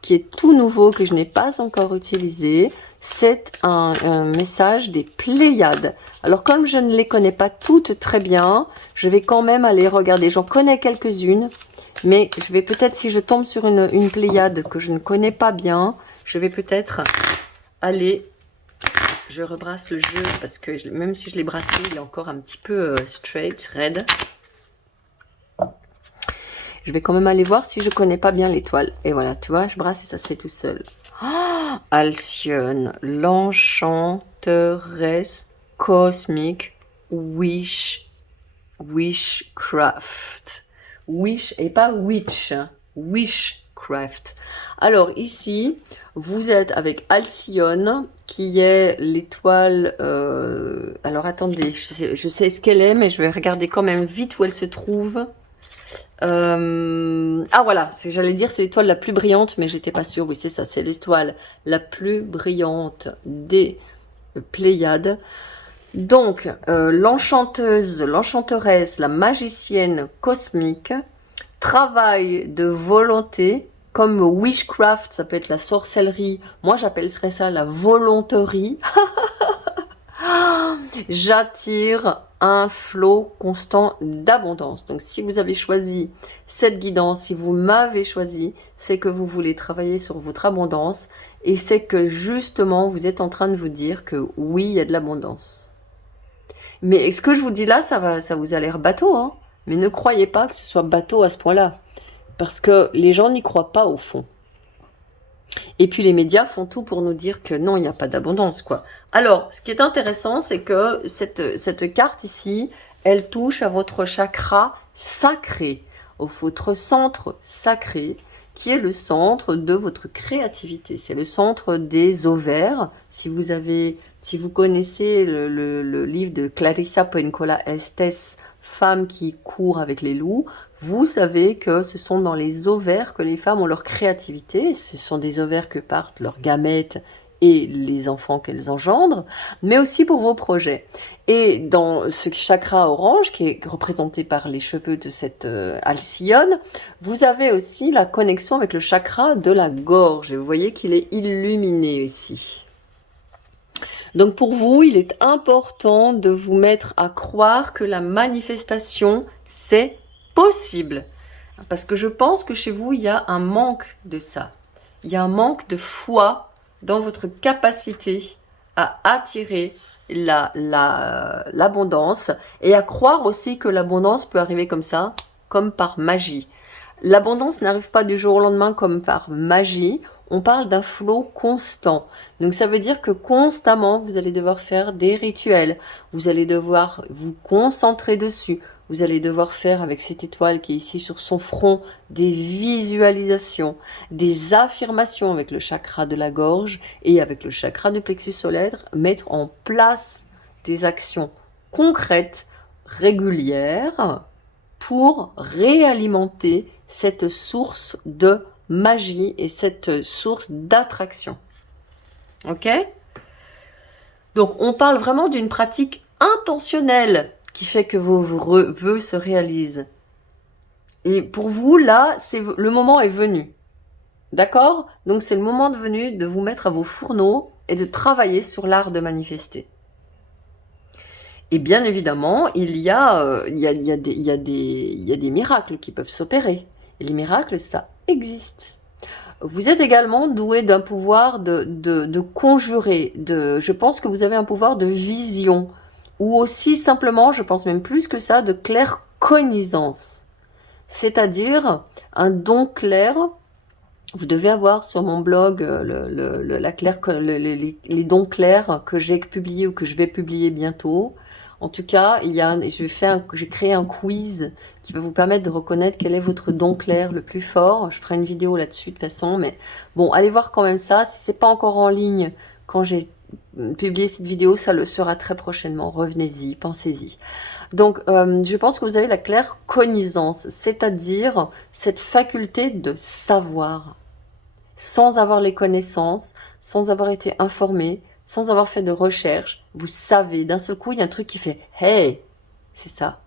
qui est tout nouveau, que je n'ai pas encore utilisé. C'est un message des Pléiades. Alors, comme je ne les connais pas toutes très bien, je vais quand même aller regarder. J'en connais quelques-unes, mais je vais peut-être, si je tombe sur une Pléiade que je ne connais pas bien, je vais peut-être aller... Je rebrasse le jeu parce que même si je l'ai brassé, il est encore un petit peu straight, raide. Je vais quand même aller voir si je connais pas bien l'étoile. Et voilà, tu vois, je brasse et ça se fait tout seul. Oh, Alcyone, l'enchanteresse cosmique Wishcraft. Wish et pas witch, Wishcraft. Alors ici, vous êtes avec Alcyone, qui est l'étoile... alors attendez, je sais ce qu'elle est, mais je vais regarder quand même vite où elle se trouve. Ah voilà, j'allais dire c'est l'étoile la plus brillante, mais j'étais pas sûre. Oui, c'est ça, c'est l'étoile la plus brillante des Pléiades. Donc, l'enchanteuse, l'enchanteresse, la magicienne cosmique, travail de volonté, comme witchcraft, ça peut être la sorcellerie. Moi, j'appellerais ça la volonterie. J'attire un flot constant d'abondance. Donc, si vous avez choisi cette guidance, si vous m'avez choisi, c'est que vous voulez travailler sur votre abondance et c'est que justement, vous êtes en train de vous dire que oui, il y a de l'abondance. Mais ce que je vous dis là, ça vous a l'air bateau, hein. Mais ne croyez pas que ce soit bateau à ce point-là. Parce que les gens n'y croient pas au fond. Et puis les médias font tout pour nous dire que non, il n'y a pas d'abondance, quoi. Alors, ce qui est intéressant, c'est que cette carte ici, elle touche à votre chakra sacré, au votre centre sacré, qui est le centre de votre créativité. C'est le centre des ovaires. Si vous connaissez le livre de Clarissa Pinkola Estés, Femme qui court avec les loups, vous savez que ce sont dans les ovaires que les femmes ont leur créativité. Ce sont des ovaires que partent leurs gamètes et les enfants qu'elles engendrent, mais aussi pour vos projets. Et dans ce chakra orange, qui est représenté par les cheveux de cette Alcyone, vous avez aussi la connexion avec le chakra de la gorge. Et vous voyez qu'il est illuminé ici. Donc pour vous, il est important de vous mettre à croire que la manifestation, c'est possible. Parce que je pense que chez vous, il y a un manque de ça. Il y a un manque de foi dans votre capacité à attirer l'abondance et à croire aussi que l'abondance peut arriver comme ça, comme par magie. L'abondance n'arrive pas du jour au lendemain comme par magie. On parle d'un flot constant. Donc ça veut dire que constamment, vous allez devoir faire des rituels. Vous allez devoir vous concentrer dessus. Vous allez devoir faire avec cette étoile qui est ici sur son front des visualisations, des affirmations avec le chakra de la gorge et avec le chakra du plexus solaire, mettre en place des actions concrètes, régulières, pour réalimenter cette source de magie et cette source d'attraction. Ok? Donc, on parle vraiment d'une pratique intentionnelle qui fait que vos vœux se réalisent. Et pour vous, là, le moment est venu. D'accord? Donc, c'est le moment venu de vous mettre à vos fourneaux et de travailler sur l'art de manifester. Et bien évidemment, il y a des miracles qui peuvent s'opérer. Et les miracles, ça existe. Vous êtes également doué d'un pouvoir de conjurer. Je pense que vous avez un pouvoir de vision. Ou aussi simplement, je pense même plus que ça, de claircognizance. C'est-à-dire un don clair. Vous devez avoir sur mon blog les dons clairs que j'ai publiés ou que je vais publier bientôt. En tout cas, j'ai créé un quiz qui va vous permettre de reconnaître quel est votre don clair le plus fort. Je ferai une vidéo là-dessus de toute façon, mais bon, allez voir quand même ça. Si c'est pas encore en ligne quand j'ai publié cette vidéo, ça le sera très prochainement. Revenez-y, pensez-y. Donc, je pense que vous avez la claircognizance, c'est-à-dire cette faculté de savoir. sans avoir les connaissances, sans avoir été informé, sans avoir fait de recherche. Vous savez, d'un seul coup, il y a un truc qui fait « Hey !» C'est ça.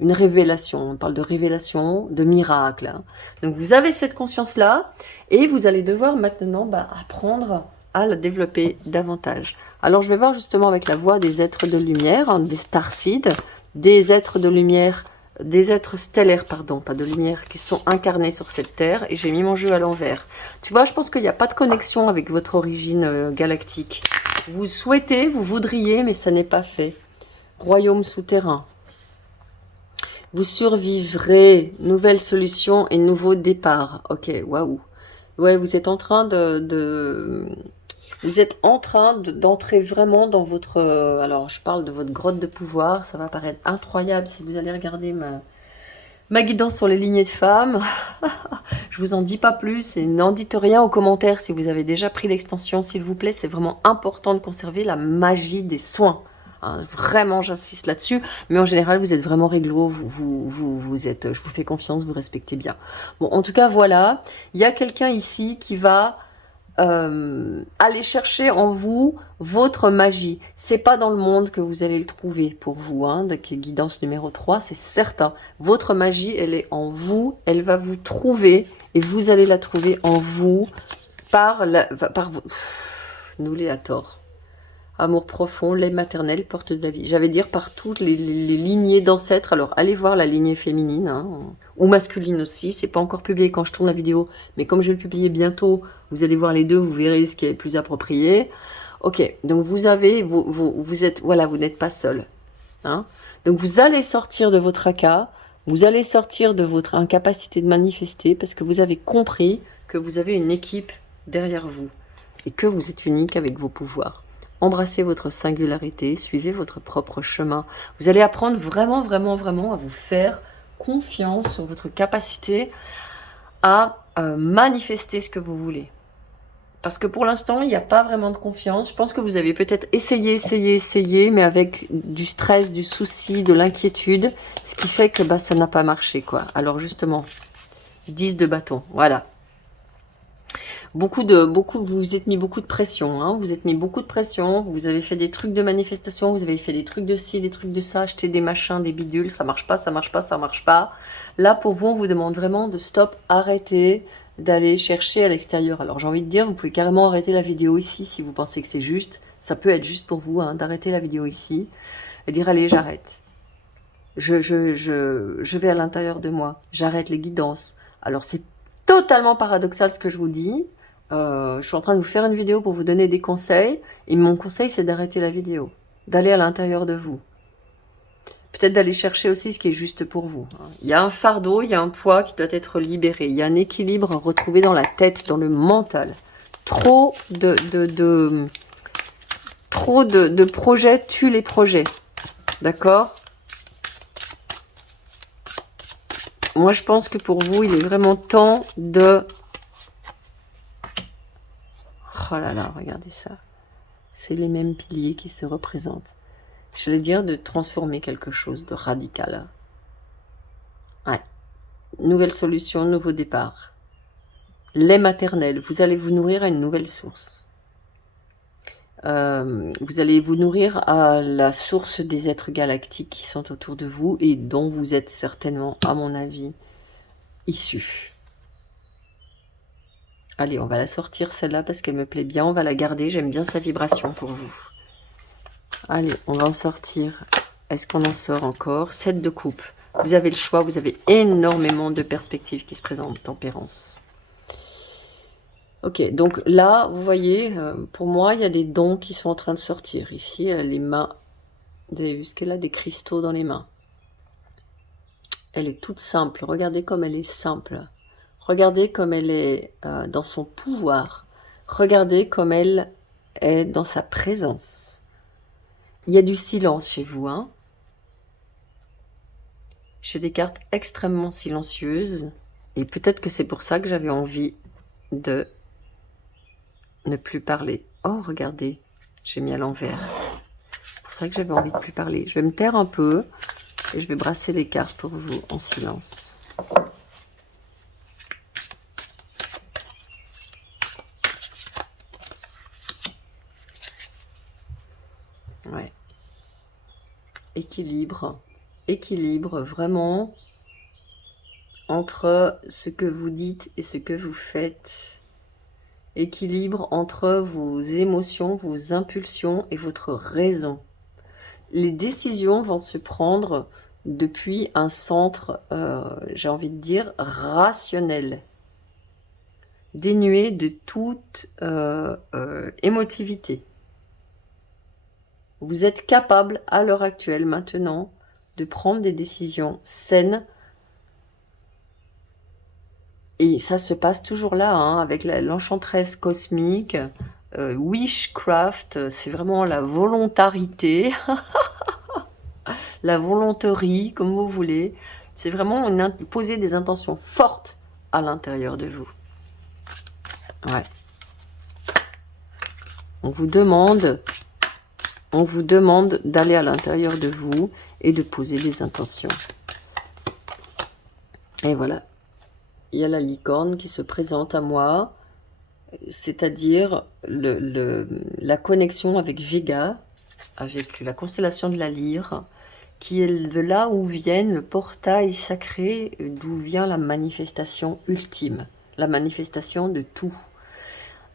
Une révélation. On parle de révélation, de miracle. Hein. Donc, vous avez cette conscience-là et vous allez devoir maintenant apprendre à la développer davantage. Alors, je vais voir justement avec la voix des êtres de lumière, hein, des starseeds, des êtres de lumière, des êtres stellaires, pardon, pas de lumière, qui sont incarnés sur cette terre. Et j'ai mis mon jeu à l'envers. Tu vois, je pense qu'il n'y a pas de connexion avec votre origine galactique. Vous souhaitez, vous voudriez, mais ça n'est pas fait. Royaume souterrain. Vous survivrez, nouvelle solution et nouveau départ. Ok, waouh. Ouais, vous êtes en train vous êtes en train d'entrer vraiment dans votre... alors, je parle de votre grotte de pouvoir. Ça va paraître incroyable si vous allez regarder ma guidance sur les lignées de femmes. Je vous en dis pas plus et n'en dites rien aux commentaires si vous avez déjà pris l'extension, s'il vous plaît. C'est vraiment important de conserver la magie des soins. Hein, vraiment, j'insiste là-dessus. Mais en général, vous êtes vraiment réglo. Vous êtes, je vous fais confiance, vous respectez bien. Bon, en tout cas, voilà. Il y a quelqu'un ici qui va aller chercher en vous votre magie. C'est pas dans le monde que vous allez le trouver pour vous, hein, guidance numéro 3, c'est certain. Votre magie, elle est en vous, elle va vous trouver et vous allez la trouver en vous par vous. Nous les à tort. Amour profond, lait maternel, porte de la vie. J'avais dire par toutes les lignées d'ancêtres. Alors, allez voir la lignée féminine, hein, ou masculine aussi. C'est pas encore publié quand je tourne la vidéo, mais comme je vais le publier bientôt, vous allez voir les deux, vous verrez ce qui est le plus approprié. Ok, donc vous avez, vous êtes, voilà, vous n'êtes pas seul. Hein. Donc vous allez sortir de votre ACA, vous allez sortir de votre incapacité de manifester, parce que vous avez compris que vous avez une équipe derrière vous, et que vous êtes unique avec vos pouvoirs. Embrassez votre singularité, suivez votre propre chemin. Vous allez apprendre vraiment, vraiment, vraiment à vous faire confiance sur votre capacité à manifester ce que vous voulez. Parce que pour l'instant, il n'y a pas vraiment de confiance. Je pense que vous avez peut-être essayé, mais avec du stress, du souci, de l'inquiétude, ce qui fait que ça n'a pas marché, quoi. Alors justement, 10 de bâton, voilà. Vous vous êtes mis beaucoup de pression, hein, vous êtes mis beaucoup de pression, vous avez fait des trucs de manifestation, vous avez fait des trucs de ci, des trucs de ça, acheter des machins, des bidules, ça marche pas, ça marche pas, ça marche pas. Là, pour vous, on vous demande vraiment de stop, arrêter, d'aller chercher à l'extérieur. Alors, j'ai envie de dire, vous pouvez carrément arrêter la vidéo ici si vous pensez que c'est juste. Ça peut être juste pour vous, hein, d'arrêter la vidéo ici et dire, allez, j'arrête. Je vais à l'intérieur de moi, j'arrête les guidances. Alors, c'est totalement paradoxal ce que je vous dis. Je suis en train de vous faire une vidéo pour vous donner des conseils. Et mon conseil, c'est d'arrêter la vidéo. D'aller à l'intérieur de vous. Peut-être d'aller chercher aussi ce qui est juste pour vous. Il y a un fardeau, il y a un poids qui doit être libéré. Il y a un équilibre retrouvé dans la tête, dans le mental. Trop de projets tuent les projets. D'accord ? Moi, je pense que pour vous, il est vraiment temps de... Oh là là, regardez ça. C'est les mêmes piliers qui se représentent. J'allais dire de transformer quelque chose de radical. Ouais. Nouvelle solution, nouveau départ. Lait maternel. Vous allez vous nourrir à une nouvelle source. Vous allez vous nourrir à la source des êtres galactiques qui sont autour de vous et dont vous êtes certainement, à mon avis, issus. Allez, on va la sortir celle-là parce qu'elle me plaît bien. On va la garder. J'aime bien sa vibration pour vous. Allez, on va en sortir. Est-ce qu'on en sort encore? 7 de coupe. Vous avez le choix. Vous avez énormément de perspectives qui se présentent. Tempérance. Ok, donc là, vous voyez, pour moi, il y a des dons qui sont en train de sortir. Ici, elle a les mains. Vous avez vu ce qu'elle a? Des cristaux dans les mains. Elle est toute simple. Regardez comme elle est simple. Regardez comme elle est dans son pouvoir. Regardez comme elle est dans sa présence. Il y a du silence chez vous. Hein. J'ai des cartes extrêmement silencieuses. Et peut-être que c'est pour ça que j'avais envie de ne plus parler. Oh, regardez, j'ai mis à l'envers. C'est pour ça que j'avais envie de ne plus parler. Je vais me taire un peu et je vais brasser les cartes pour vous en silence. équilibre. Équilibre vraiment entre ce que vous dites et ce que vous faites. Équilibre entre vos émotions, vos impulsions et votre raison. Les décisions vont se prendre depuis un centre, j'ai envie de dire, rationnel, dénué de toute émotivité. Vous êtes capable, à l'heure actuelle, maintenant, de prendre des décisions saines. Et ça se passe toujours là, hein, avec l'enchanteresse cosmique, wishcraft, c'est vraiment la volontarité, la volonterie, comme vous voulez. C'est vraiment poser des intentions fortes à l'intérieur de vous. Ouais. On vous demande d'aller à l'intérieur de vous et de poser des intentions. Et voilà. Il y a la licorne qui se présente à moi, c'est-à-dire la connexion avec Vega, avec la constellation de la lyre, qui est de là où vient le portail sacré, d'où vient la manifestation ultime, la manifestation de tout.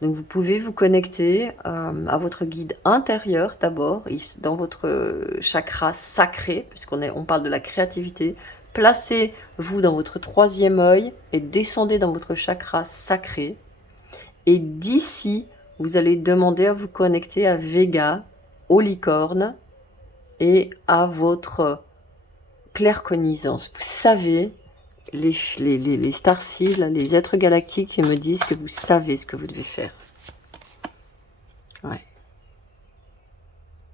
Donc vous pouvez vous connecter à votre guide intérieur d'abord, dans votre chakra sacré, puisqu'on parle de la créativité. Placez-vous dans votre troisième œil et descendez dans votre chakra sacré. Et d'ici, vous allez demander à vous connecter à Vega, aux licornes et à votre claircognizance. Vous savez, les starseeds, les êtres galactiques qui me disent que vous savez ce que vous devez faire. Ouais.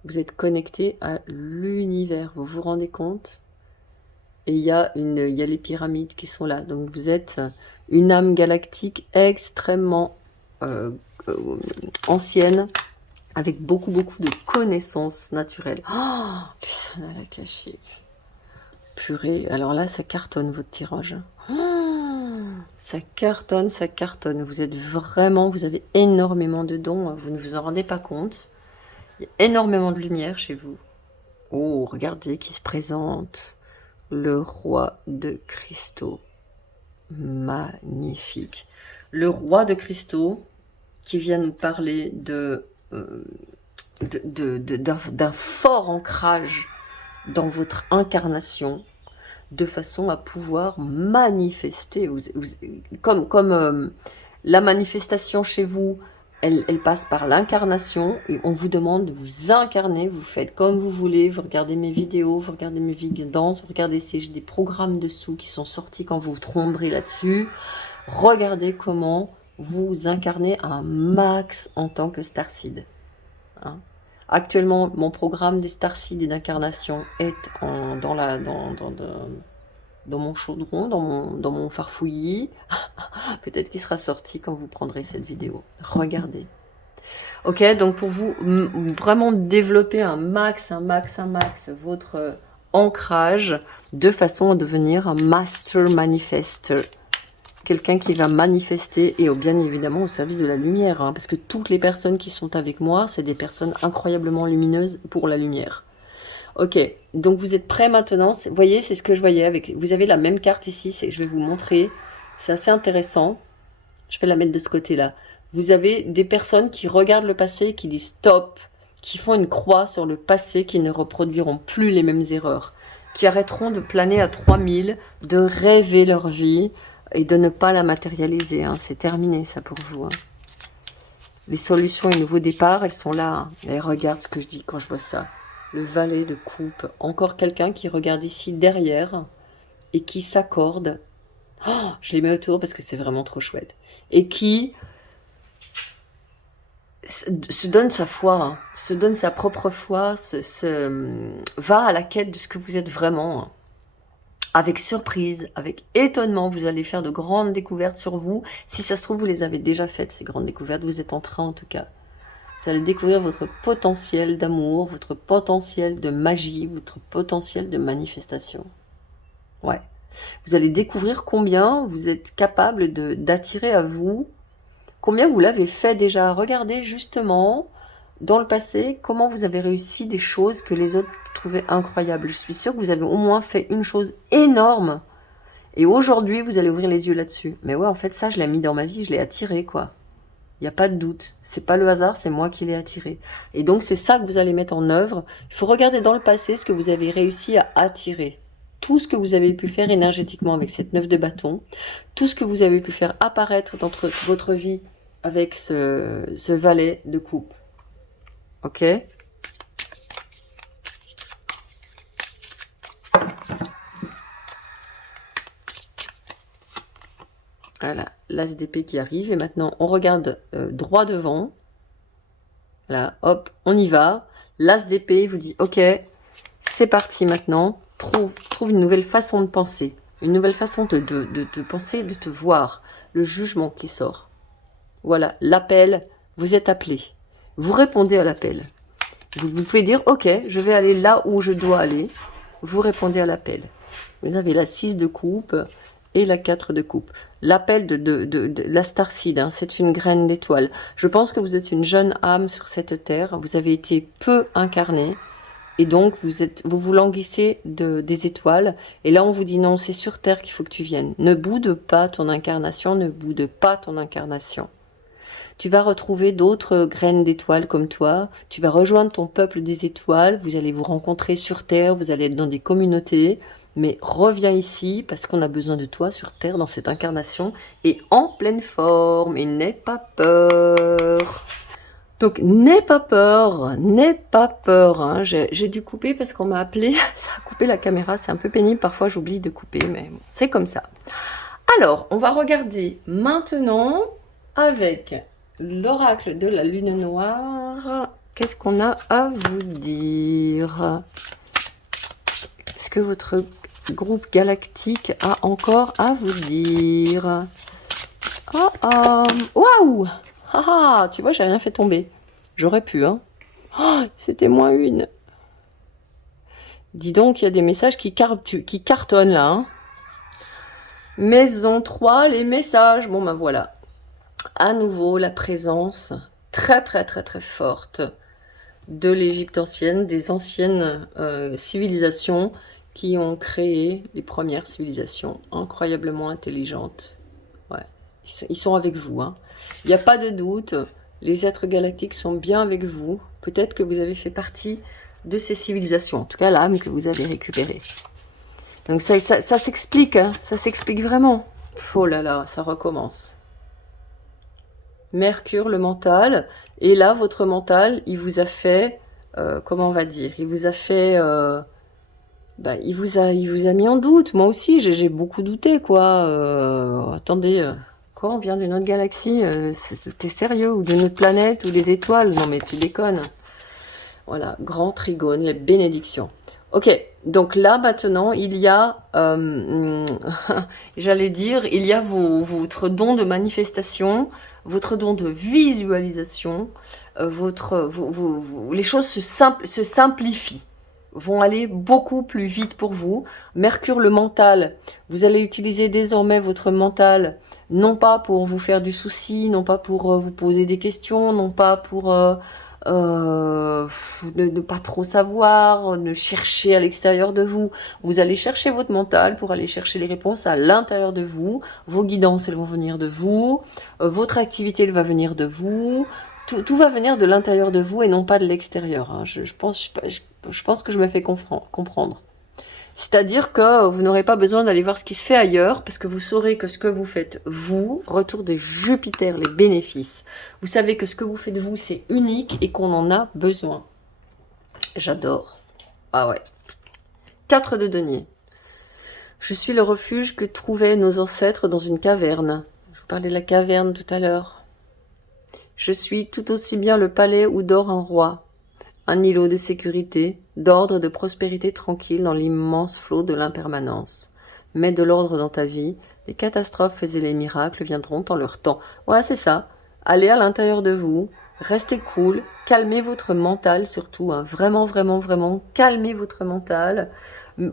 Vous êtes connecté à l'univers, vous vous rendez compte? Et il y a les pyramides qui sont là. Donc vous êtes une âme galactique extrêmement ancienne, avec beaucoup de connaissances naturelles. Oh, les sonales akashiques. Purée, alors là, ça cartonne votre tirage. Oh, ça cartonne, ça cartonne. Vous avez énormément de dons, vous ne vous en rendez pas compte. Il y a énormément de lumière chez vous. Oh, regardez qui se présente. Le roi de cristaux. Magnifique. Le roi de cristaux qui vient nous parler d'un fort ancrage dans votre incarnation, de façon à pouvoir manifester. Comme la manifestation chez vous, elle passe par l'incarnation, et on vous demande de vous incarner, vous faites comme vous voulez, vous regardez mes vidéos, vous regardez mes vidéos de danse, vous regardez j'ai des programmes dessous qui sont sortis quand vous tomberez là-dessus. Regardez comment vous incarnez un max en tant que starseed. Hein. Actuellement, mon programme des starseeds et d'incarnation est dans mon chaudron, dans mon farfouillis. Peut-être qu'il sera sorti quand vous prendrez cette vidéo. Regardez. Ok, donc pour vous, vraiment développer un max votre ancrage de façon à devenir un master manifestor. Quelqu'un qui va manifester et bien évidemment au service de la lumière. Hein, parce que toutes les personnes qui sont avec moi, c'est des personnes incroyablement lumineuses pour la lumière. Ok, donc vous êtes prêts maintenant. Vous voyez, c'est ce que je voyais. Vous avez la même carte ici, je vais vous montrer. C'est assez intéressant. Je vais la mettre de ce côté-là. Vous avez des personnes qui regardent le passé, qui disent stop, qui font une croix sur le passé, qui ne reproduiront plus les mêmes erreurs, qui arrêteront de planer à 3000, de rêver leur vie et de ne pas la matérialiser. Hein. C'est terminé ça pour vous. Hein. Les solutions et nouveaux départs, elles sont là. Hein. Et regarde ce que je dis quand je vois ça. Le valet de coupe. Encore quelqu'un qui regarde ici derrière et qui s'accorde. Oh, je les mets autour parce que c'est vraiment trop chouette. Et qui se donne sa foi, hein, se donne sa propre foi, va à la quête de ce que vous êtes vraiment. Hein. Avec surprise, avec étonnement, vous allez faire de grandes découvertes sur vous. Si ça se trouve, vous les avez déjà faites, ces grandes découvertes. Vous êtes en train, en tout cas. Vous allez découvrir votre potentiel d'amour, votre potentiel de magie, votre potentiel de manifestation. Ouais. Vous allez découvrir combien vous êtes capable d'attirer à vous, combien vous l'avez fait déjà. Regardez justement, dans le passé, comment vous avez réussi des choses que les autres trouvais incroyable. Je suis sûre que vous avez au moins fait une chose énorme. Et aujourd'hui, vous allez ouvrir les yeux là-dessus. Mais ouais, en fait, ça, je l'ai mis dans ma vie, je l'ai attiré, quoi. Il n'y a pas de doute. C'est pas le hasard, c'est moi qui l'ai attiré. Et donc, c'est ça que vous allez mettre en œuvre. Il faut regarder dans le passé ce que vous avez réussi à attirer. Tout ce que vous avez pu faire énergétiquement avec cette 9 de bâton. Tout ce que vous avez pu faire apparaître dans votre vie avec ce valet de coupe. Ok ? Voilà, l'as d'épée qui arrive. Et maintenant, on regarde droit devant. Voilà, hop, on y va. L'as d'épée vous dit, ok, c'est parti maintenant. Trouve une nouvelle façon de penser. Une nouvelle façon de penser, de te voir. Le jugement qui sort. Voilà, l'appel, vous êtes appelé. Vous répondez à l'appel. Vous pouvez dire, ok, je vais aller là où je dois aller. Vous répondez à l'appel. Vous avez la 6 de coupe et la 4 de coupe. L'appel de la starseed, hein, c'est une graine d'étoile. Je pense que vous êtes une jeune âme sur cette terre. Vous avez été peu incarné. Et donc, vous languissez des étoiles. Et là, on vous dit non, c'est sur terre qu'il faut que tu viennes. Ne boude pas ton incarnation, ne boude pas ton incarnation. Tu vas retrouver d'autres graines d'étoiles comme toi. Tu vas rejoindre ton peuple des étoiles. Vous allez vous rencontrer sur terre. Vous allez être dans des communautés. Mais reviens ici parce qu'on a besoin de toi sur terre dans cette incarnation et en pleine forme. Et n'aie pas peur. Donc, n'aie pas peur, n'aie pas peur. Hein. J'ai dû couper parce qu'on m'a appelé. Ça a coupé la caméra, c'est un peu pénible. Parfois, j'oublie de couper, mais bon, c'est comme ça. Alors, on va regarder maintenant avec l'oracle de la lune noire. Qu'est-ce qu'on a à vous dire? Est-ce que votre groupe galactique a encore à vous dire? Waouh! Ah, tu vois, j'ai rien fait tomber. J'aurais pu, hein. Oh, c'était moins une. Dis donc, il y a des messages qui cartonnent, là. Hein. Maison 3, les messages. Bon, ben voilà. À nouveau, la présence très, très, très, très forte de l'Égypte ancienne, des anciennes civilisations qui ont créé les premières civilisations incroyablement intelligentes. Ouais, ils sont avec vous, hein. Il n'y a pas de doute, les êtres galactiques sont bien avec vous. Peut-être que vous avez fait partie de ces civilisations, en tout cas l'âme que vous avez récupérée. Donc ça s'explique, hein, ça s'explique vraiment. Oh là là, ça recommence. Mercure, le mental, et là, votre mental, il vous a fait, comment on va dire, il vous a fait, il vous a mis en doute. Moi aussi, j'ai beaucoup douté, quoi. Attendez... Quoi, on vient d'une autre galaxie? T'es sérieux? Ou d'une autre planète? Ou des étoiles? Non mais tu déconnes. Voilà, grand trigone, les bénédictions. Ok, donc là maintenant, il y a, j'allais dire, il y a votre don de manifestation, votre don de visualisation, les choses se simplifient, vont aller beaucoup plus vite pour vous. Mercure, le mental, vous allez utiliser désormais votre mental non pas pour vous faire du souci, non pas pour vous poser des questions, non pas pour ne pas trop savoir, ne chercher à l'extérieur de vous. Vous allez chercher votre mental pour aller chercher les réponses à l'intérieur de vous. Vos guidances, elles vont venir de vous. Votre activité, elle va venir de vous. Tout va venir de l'intérieur de vous et non pas de l'extérieur. Hein. Je pense que je me fais comprendre. C'est-à-dire que vous n'aurez pas besoin d'aller voir ce qui se fait ailleurs, parce que vous saurez que ce que vous faites, vous, retour de Jupiter, les bénéfices. Vous savez que ce que vous faites, vous, c'est unique et qu'on en a besoin. J'adore. Ah ouais. 4 de denier. Je suis le refuge que trouvaient nos ancêtres dans une caverne. Je vous parlais de la caverne tout à l'heure. Je suis tout aussi bien le palais où dort un roi. Un îlot de sécurité, d'ordre, de prospérité tranquille dans l'immense flot de l'impermanence. Mets de l'ordre dans ta vie, les catastrophes et les miracles viendront en leur temps. Ouais, c'est ça. Allez à l'intérieur de vous, restez cool, calmez votre mental surtout, hein. Vraiment, vraiment, vraiment, calmez votre mental.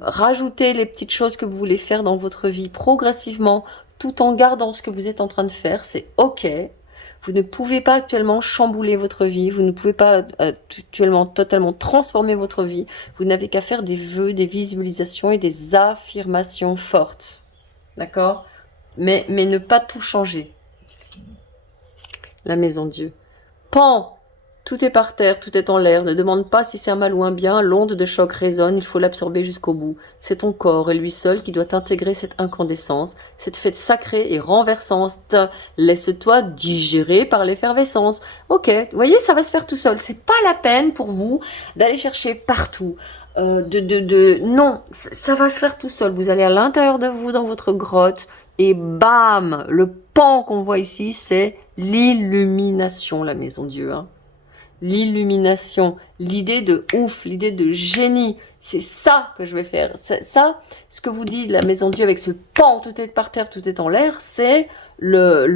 Rajoutez les petites choses que vous voulez faire dans votre vie progressivement, tout en gardant ce que vous êtes en train de faire, c'est ok. Vous ne pouvez pas actuellement chambouler votre vie. Vous ne pouvez pas actuellement totalement transformer votre vie. Vous n'avez qu'à faire des vœux, des visualisations et des affirmations fortes. D'accord? Mais ne pas tout changer. La maison Dieu. Pan! Tout est par terre, tout est en l'air. Ne demande pas si c'est un mal ou un bien. L'onde de choc résonne, il faut l'absorber jusqu'au bout. C'est ton corps et lui seul qui doit intégrer cette incandescence, cette fête sacrée et renversante. Laisse-toi digérer par l'effervescence. Ok, vous voyez, ça va se faire tout seul. C'est pas la peine pour vous d'aller chercher partout. Non, ça va se faire tout seul. Vous allez à l'intérieur de vous, dans votre grotte, et bam, le pan qu'on voit ici, c'est l'illumination, la maison Dieu, hein. L'illumination, l'idée de ouf, l'idée de génie, c'est ça que je vais faire. Ça, ce que vous dit la maison Dieu avec ce pan, tout est par terre, tout est en l'air, c'est la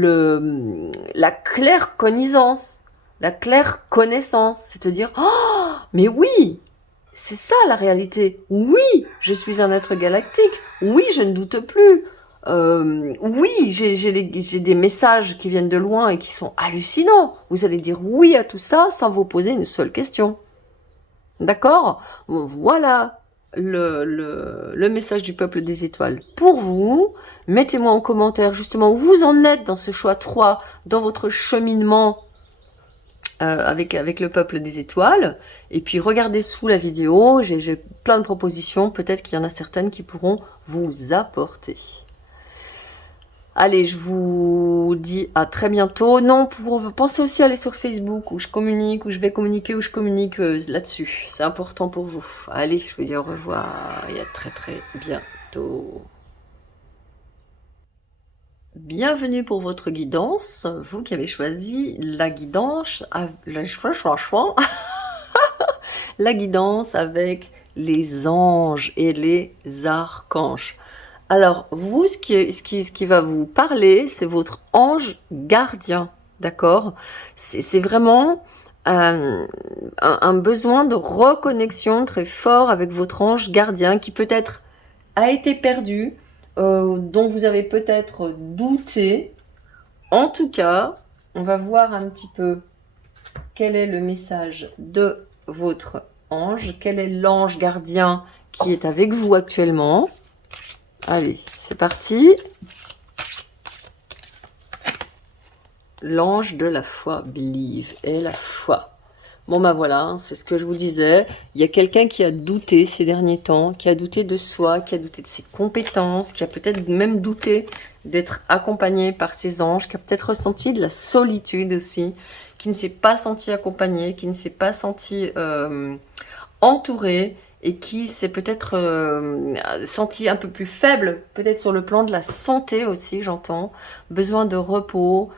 claire connaissance, la claire connaissance, c'est te dire, oh, mais oui, c'est ça la réalité. Oui, je suis un être galactique. Oui, je ne doute plus. Oui, j'ai des messages qui viennent de loin et qui sont hallucinants. Vous allez dire oui à tout ça sans vous poser une seule question. D'accord? Voilà le message du peuple des étoiles. Pour vous, mettez-moi en commentaire justement où vous en êtes dans ce choix 3, dans votre cheminement avec le peuple des étoiles. Et puis regardez sous la vidéo, j'ai plein de propositions. Peut-être qu'il y en a certaines qui pourront vous apporter. Allez, je vous dis à très bientôt. Non, pensez aussi à aller sur Facebook où je communique, où je vais communiquer, où je communique là-dessus. C'est important pour vous. Allez, je vous dis au revoir et à très très bientôt. Bienvenue pour votre guidance. Vous qui avez choisi la guidance, la guidance avec les anges et les archanges. Alors, vous, ce qui va vous parler, c'est votre ange gardien, d'accord? C'est vraiment un besoin de reconnexion très fort avec votre ange gardien qui peut-être a été perdu, dont vous avez peut-être douté. En tout cas, on va voir un petit peu quel est le message de votre ange, quel est l'ange gardien qui est avec vous actuellement. Allez, c'est parti. L'ange de la foi, believe, et la foi. Bon ben voilà, hein, c'est ce que je vous disais. Il y a quelqu'un qui a douté ces derniers temps, qui a douté de soi, qui a douté de ses compétences, qui a peut-être même douté d'être accompagné par ses anges, qui a peut-être ressenti de la solitude aussi, qui ne s'est pas senti accompagné, qui ne s'est pas senti entouré, et qui s'est peut-être senti un peu plus faible, peut-être sur le plan de la santé aussi, j'entends. Besoin de repos,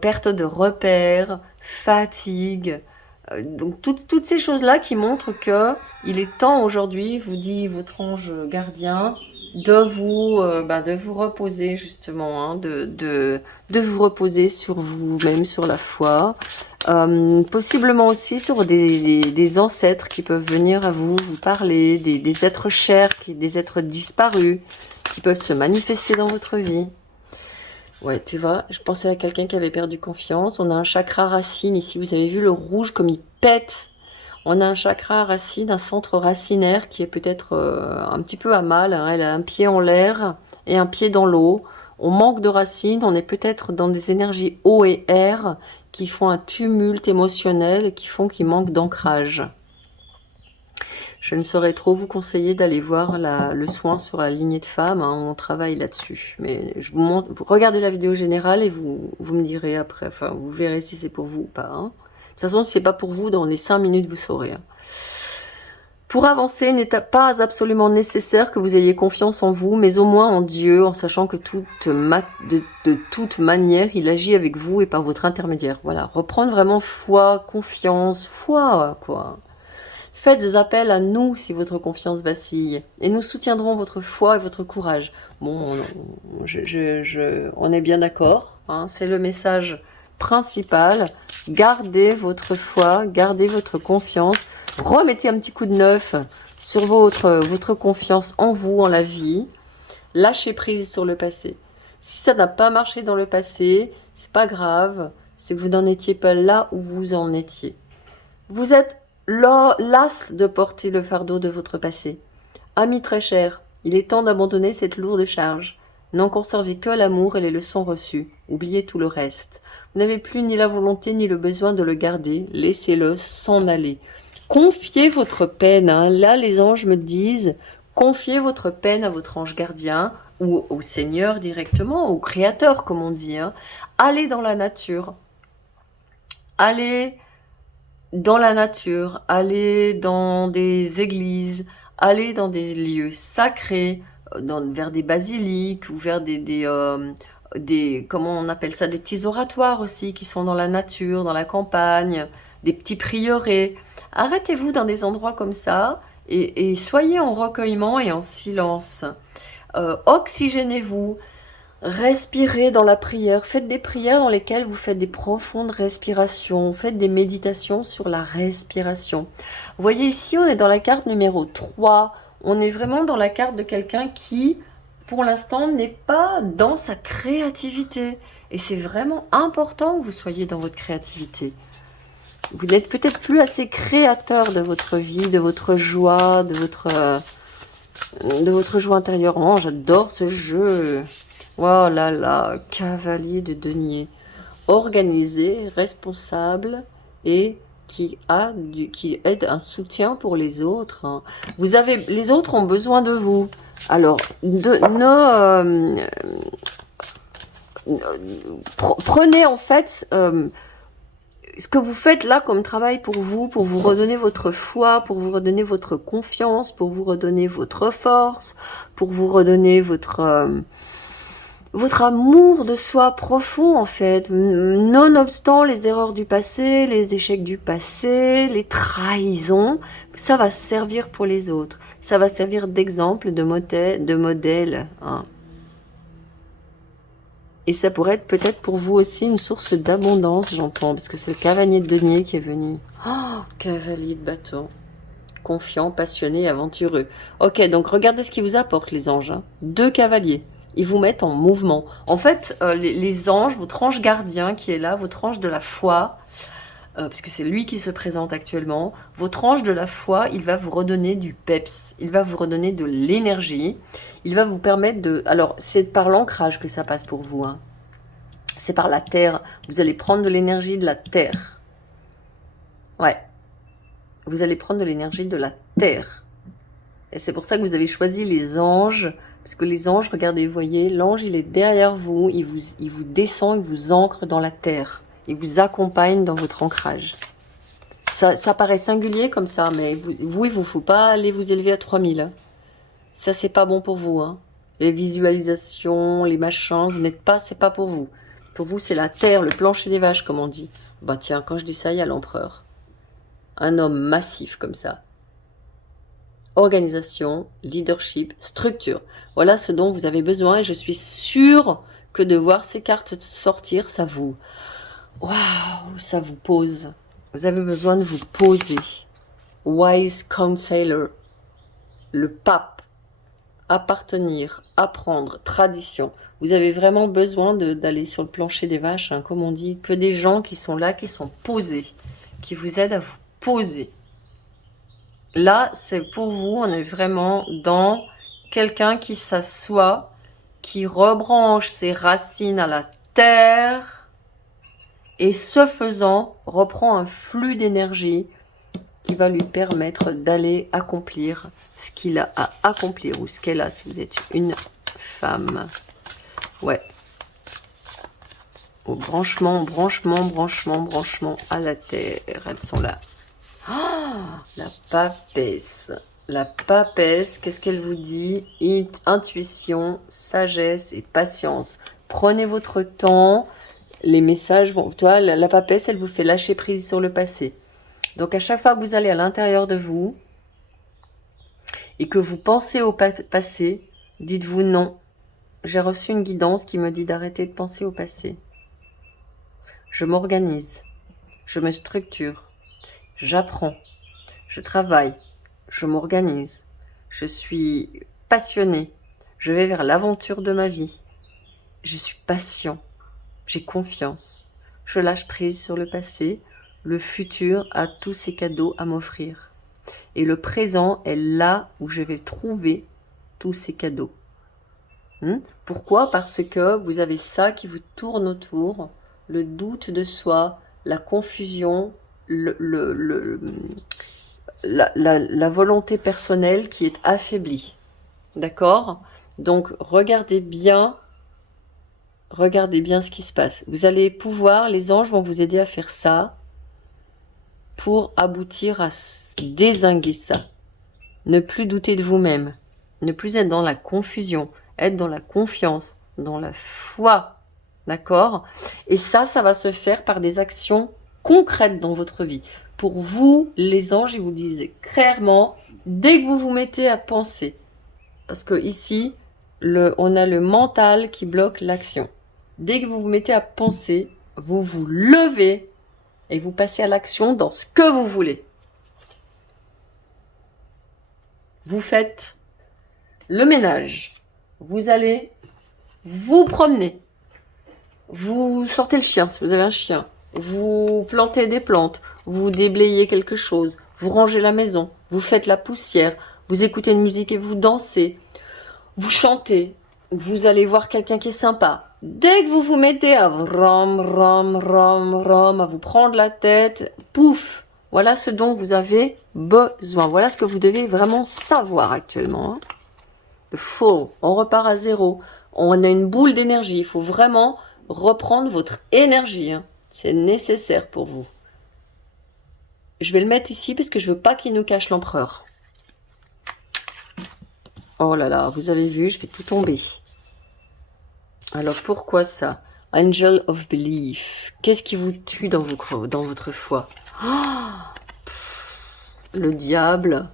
perte de repères, fatigue. Donc toutes ces choses-là qui montrent que il est temps aujourd'hui, vous dit votre ange gardien, de vous reposer justement, hein, de vous reposer sur vous-même, sur la foi. Possiblement aussi sur des ancêtres qui peuvent venir à vous parler, des êtres chers, des êtres disparus, qui peuvent se manifester dans votre vie. Ouais, tu vois, je pensais à quelqu'un qui avait perdu confiance. On a un chakra racine ici, vous avez vu le rouge comme il pète. On a un chakra racine, un centre racinaire qui est peut-être un petit peu à mal, hein. Elle a un pied en l'air et un pied dans l'eau. On manque de racines, on est peut-être dans des énergies eau et air qui font un tumulte émotionnel et qui font qu'il manque d'ancrage. Je ne saurais trop vous conseiller d'aller voir le soin sur la lignée de femmes, hein, on travaille là-dessus. Mais je vous montre, regardez la vidéo générale et vous me direz après, enfin vous verrez si c'est pour vous ou pas. Hein. De toute façon, si c'est pas pour vous, dans les 5 minutes, vous saurez. Hein. Pour avancer, il n'est pas absolument nécessaire que vous ayez confiance en vous, mais au moins en Dieu, en sachant que de toute manière, il agit avec vous et par votre intermédiaire. Voilà, reprendre vraiment foi, confiance, foi, quoi. Faites appel à nous si votre confiance vacille, et nous soutiendrons votre foi et votre courage. Bon, on est bien d'accord, hein, c'est le message principal. Gardez votre foi, gardez votre confiance, remettez un petit coup de neuf sur votre confiance en vous, en la vie. Lâchez prise sur le passé. Si ça n'a pas marché dans le passé, c'est pas grave. c'est que vous n'en étiez pas là où vous en étiez. Vous êtes las de porter le fardeau de votre passé. Amis très chers, il est temps d'abandonner cette lourde charge. N'en conservez que l'amour et les leçons reçues. Oubliez tout le reste. Vous n'avez plus ni la volonté ni le besoin de le garder. Laissez-le s'en aller. Confiez votre peine. Hein. Là, les anges me disent, confiez votre peine à votre ange gardien ou au Seigneur directement, au Créateur, comme on dit. Hein. Allez dans la nature. Allez dans la nature. Allez dans des églises. Allez dans des lieux sacrés, vers des basiliques ou vers comment on appelle ça, des petits oratoires aussi qui sont dans la nature, dans la campagne, des petits prieurés. Arrêtez-vous dans des endroits comme ça et soyez en recueillement et en silence. Oxygénez-vous, respirez dans la prière, faites des prières dans lesquelles vous faites des profondes respirations, faites des méditations sur la respiration. Vous voyez ici, on est dans la carte numéro 3. On est vraiment dans la carte de quelqu'un qui, pour l'instant, n'est pas dans sa créativité. Et c'est vraiment important que vous soyez dans votre créativité. Vous n'êtes peut-être plus assez créateur de votre vie, de votre joie, de votre joie intérieure. Oh, j'adore ce jeu. Oh là là, cavalier de denier. Organisé, responsable et qui aide un soutien pour les autres. Hein. Les autres ont besoin de vous. Alors, prenez en fait ce que vous faites là comme travail pour vous redonner votre foi, pour vous redonner votre confiance, pour vous redonner votre force, pour vous redonner votre amour de soi profond, en fait, nonobstant les erreurs du passé, les échecs du passé, les trahisons, ça va servir pour les autres. Ça va servir d'exemple, de modèle. Hein. Et ça pourrait être peut-être pour vous aussi une source d'abondance, j'entends, parce que c'est le cavalier de denier qui est venu. Oh, cavalier de bâton. Confiant, passionné, aventureux. Ok, donc regardez ce qui vous apporte, les anges. Hein. 2 cavaliers. Ils vous mettent en mouvement. En fait, les anges, votre ange gardien qui est là, votre ange de la foi, puisque c'est lui qui se présente actuellement, votre ange de la foi, il va vous redonner du peps, il va vous redonner de l'énergie, il va vous permettre de... Alors, c'est par l'ancrage que ça passe pour vous. Hein. C'est par la terre. Vous allez prendre de l'énergie de la terre. Ouais. Vous allez prendre de l'énergie de la terre. Et c'est pour ça que vous avez choisi les anges. Parce que les anges, regardez, vous voyez, l'ange, il est derrière vous. Il vous descend, il vous ancre dans la terre. Il vous accompagne dans votre ancrage. Ça paraît singulier comme ça, mais vous il ne vous faut pas aller vous élever à 3000. Hein. Ça, c'est pas bon pour vous. Hein. Les visualisations, les machins, vous n'êtes pas, c'est pas pour vous. Pour vous, c'est la terre, le plancher des vaches, comme on dit. Bah tiens, quand je dis ça, il y a l'empereur. Un homme massif comme ça. Organisation, leadership, structure. Voilà ce dont vous avez besoin et je suis sûre que de voir ces cartes sortir, ça vous... Waouh, ça vous pose. Vous avez besoin de vous poser. Wise Counselor, le pape, appartenir, apprendre, tradition. Vous avez vraiment besoin d'aller sur le plancher des vaches, hein, comme on dit, que des gens qui sont là, qui sont posés, qui vous aident à vous poser. Là, c'est pour vous, on est vraiment dans quelqu'un qui s'assoit, qui rebranche ses racines à la terre et ce faisant, reprend un flux d'énergie qui va lui permettre d'aller accomplir ce qu'il a à accomplir ou ce qu'elle a si vous êtes une femme. Ouais. Au branchement, branchement, branchement, branchement à la terre. Elles sont là. Ah, la papesse. La papesse, qu'est-ce qu'elle vous dit? Intuition, sagesse et patience. Prenez votre temps. Les messages vont... Tu vois, la papesse, elle vous fait lâcher prise sur le passé. Donc, à chaque fois que vous allez à l'intérieur de vous et que vous pensez au passé, dites-vous non. J'ai reçu une guidance qui me dit d'arrêter de penser au passé. Je m'organise. Je me structure. J'apprends. Je travaille. Je m'organise. Je suis passionnée. Je vais vers l'aventure de ma vie. Je suis patient. J'ai confiance. Je lâche prise sur le passé. Le futur a tous ses cadeaux à m'offrir. Et le présent est là où je vais trouver tous ces cadeaux. Pourquoi? Parce que vous avez ça qui vous tourne autour, le doute de soi, la confusion, la volonté personnelle qui est affaiblie. D'accord? Donc regardez bien ce qui se passe. Vous allez pouvoir, les anges vont vous aider à faire ça pour aboutir à dézinguer ça. Ne plus douter de vous-même, ne plus être dans la confusion, être dans la confiance, dans la foi. D'accord? Et ça va se faire par des actions concrètes dans votre vie. Pour vous, les anges, ils vous disent clairement, dès que vous vous mettez à penser, parce que ici, on a le mental qui bloque l'action. Dès que vous vous mettez à penser, vous vous levez et vous passez à l'action dans ce que vous voulez. Vous faites le ménage. Vous allez vous promener. Vous sortez le chien si vous avez un chien. Vous plantez des plantes. Vous déblayez quelque chose. Vous rangez la maison. Vous faites la poussière. Vous écoutez une musique et vous dansez. Vous chantez. Vous allez voir quelqu'un qui est sympa. Dès que vous vous mettez à rom, à vous prendre la tête, pouf, voilà ce dont vous avez besoin. Voilà ce que vous devez vraiment savoir actuellement. Le full, on repart à zéro. On a une boule d'énergie. Il faut vraiment reprendre votre énergie. C'est nécessaire pour vous. Je vais le mettre ici parce que je veux pas qu'il nous cache l'empereur. Oh là là, vous avez vu, je fais tout tomber. Alors pourquoi ça? Angel of Belief. Qu'est-ce qui vous tue dans votre foi? Le diable.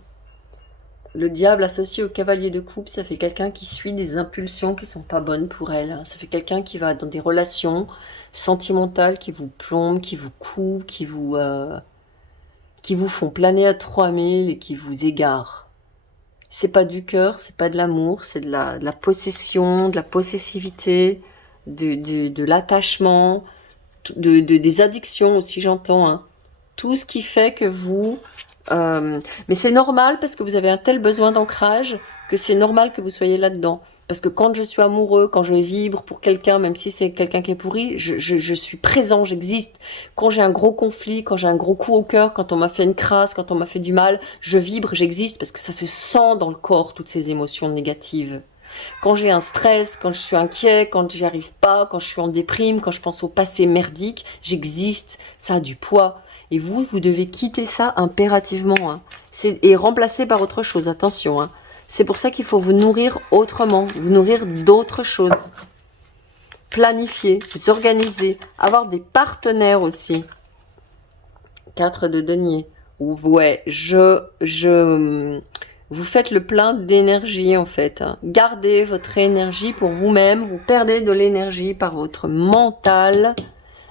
Le diable associé au cavalier de coupe, ça fait quelqu'un qui suit des impulsions qui sont pas bonnes pour elle. Ça fait quelqu'un qui va dans des relations sentimentales qui vous plombent, qui vous coupent, qui vous font planer à 3000 et qui vous égarent. C'est pas du cœur, c'est pas de l'amour, c'est de la possession, de la possessivité, de l'attachement, des addictions aussi, j'entends. Tout ce qui fait que vous... mais c'est normal parce que vous avez un tel besoin d'ancrage que c'est normal que vous soyez là-dedans. Parce que quand je suis amoureux, quand je vibre pour quelqu'un, même si c'est quelqu'un qui est pourri, je suis présent, j'existe. Quand j'ai un gros conflit, quand j'ai un gros coup au cœur, quand on m'a fait une crasse, quand on m'a fait du mal, je vibre, j'existe parce que ça se sent dans le corps, toutes ces émotions négatives. Quand j'ai un stress, quand je suis inquiet, quand j'y arrive pas, quand je suis en déprime, quand je pense au passé merdique, j'existe, ça a du poids. Et vous devez quitter ça impérativement. Et remplacer par autre chose, attention. C'est pour ça qu'il faut vous nourrir autrement, vous nourrir d'autres choses. Planifier, vous organiser, avoir des partenaires aussi. 4 de denier. Ouais, vous faites le plein d'énergie en fait. Gardez votre énergie pour vous-même. Vous perdez de l'énergie par votre mental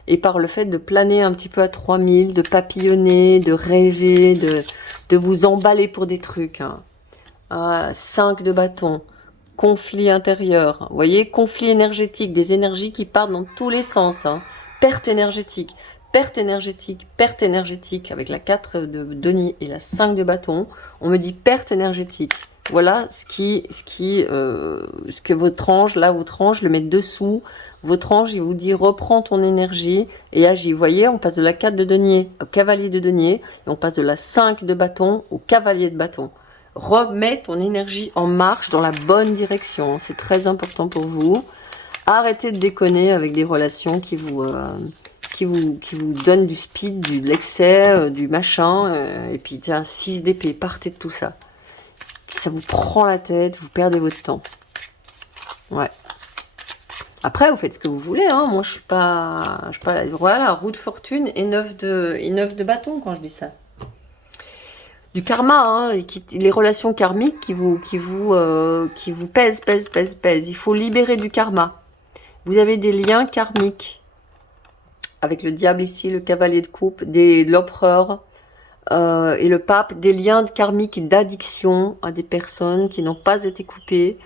et par le fait de planer un petit peu à 3000, de papillonner, de rêver, de vous emballer pour des trucs. 5 de bâton, conflit intérieur. Vous voyez, conflit énergétique, des énergies qui partent dans tous les sens. Perte énergétique. Perte énergétique, perte énergétique, avec la 4 de denier et la 5 de bâton, on me dit perte énergétique. Voilà ce que votre ange, là, votre ange, le met dessous. Votre ange, il vous dit, reprends ton énergie et agis. Vous voyez, on passe de la 4 de denier au cavalier de denier, et on passe de la 5 de bâton au cavalier de bâton. Remets ton énergie en marche dans la bonne direction. C'est très important pour vous. Arrêtez de déconner avec des relations qui vous donnent du speed, de l'excès, du machin. Et puis, tiens, 6 d'épée, partez de tout ça. Ça vous prend la tête, vous perdez votre temps. Ouais. Après, vous faites ce que vous voulez. Moi, je suis pas... Voilà, roue de fortune et 9 de bâton quand je dis ça. Du karma, les relations karmiques qui vous pèsent. Il faut libérer du karma. Vous avez des liens karmiques avec le diable ici, le cavalier de coupe, l'empereur et le pape, des liens karmiques d'addiction à des personnes qui n'ont pas été coupées.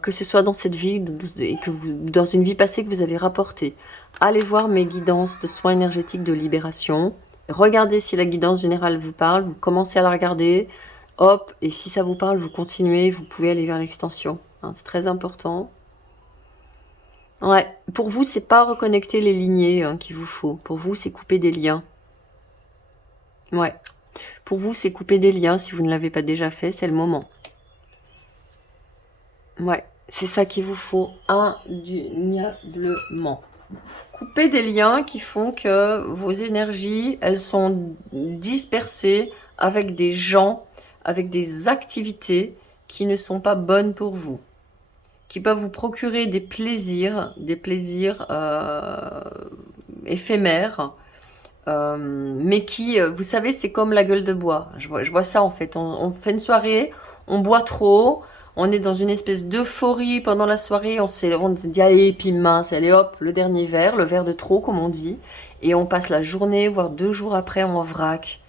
que ce soit dans cette vie et que dans une vie passée que vous avez rapporté. Allez voir mes guidances de soins énergétiques de libération. Regardez si la guidance générale vous parle, vous commencez à la regarder, hop, et si ça vous parle, vous continuez, vous pouvez aller vers l'extension. Hein, c'est très important. Ouais, pour vous, c'est pas reconnecter les lignées hein, qu'il vous faut. Pour vous, c'est couper des liens. Ouais. Pour vous, c'est couper des liens. Si vous ne l'avez pas déjà fait, c'est le moment. Ouais, c'est ça qu'il vous faut indéniablement. Couper des liens qui font que vos énergies, elles sont dispersées avec des gens, avec des activités qui ne sont pas bonnes pour vous, qui peuvent vous procurer des plaisirs éphémères, mais qui, vous savez, c'est comme la gueule de bois. Je vois ça en fait. On fait une soirée, on boit trop, on est dans une espèce d'euphorie pendant la soirée, on se dit allez, puis mince, allez hop, le dernier verre, le verre de trop comme on dit, et on passe la journée, voire 2 jours après, en vrac.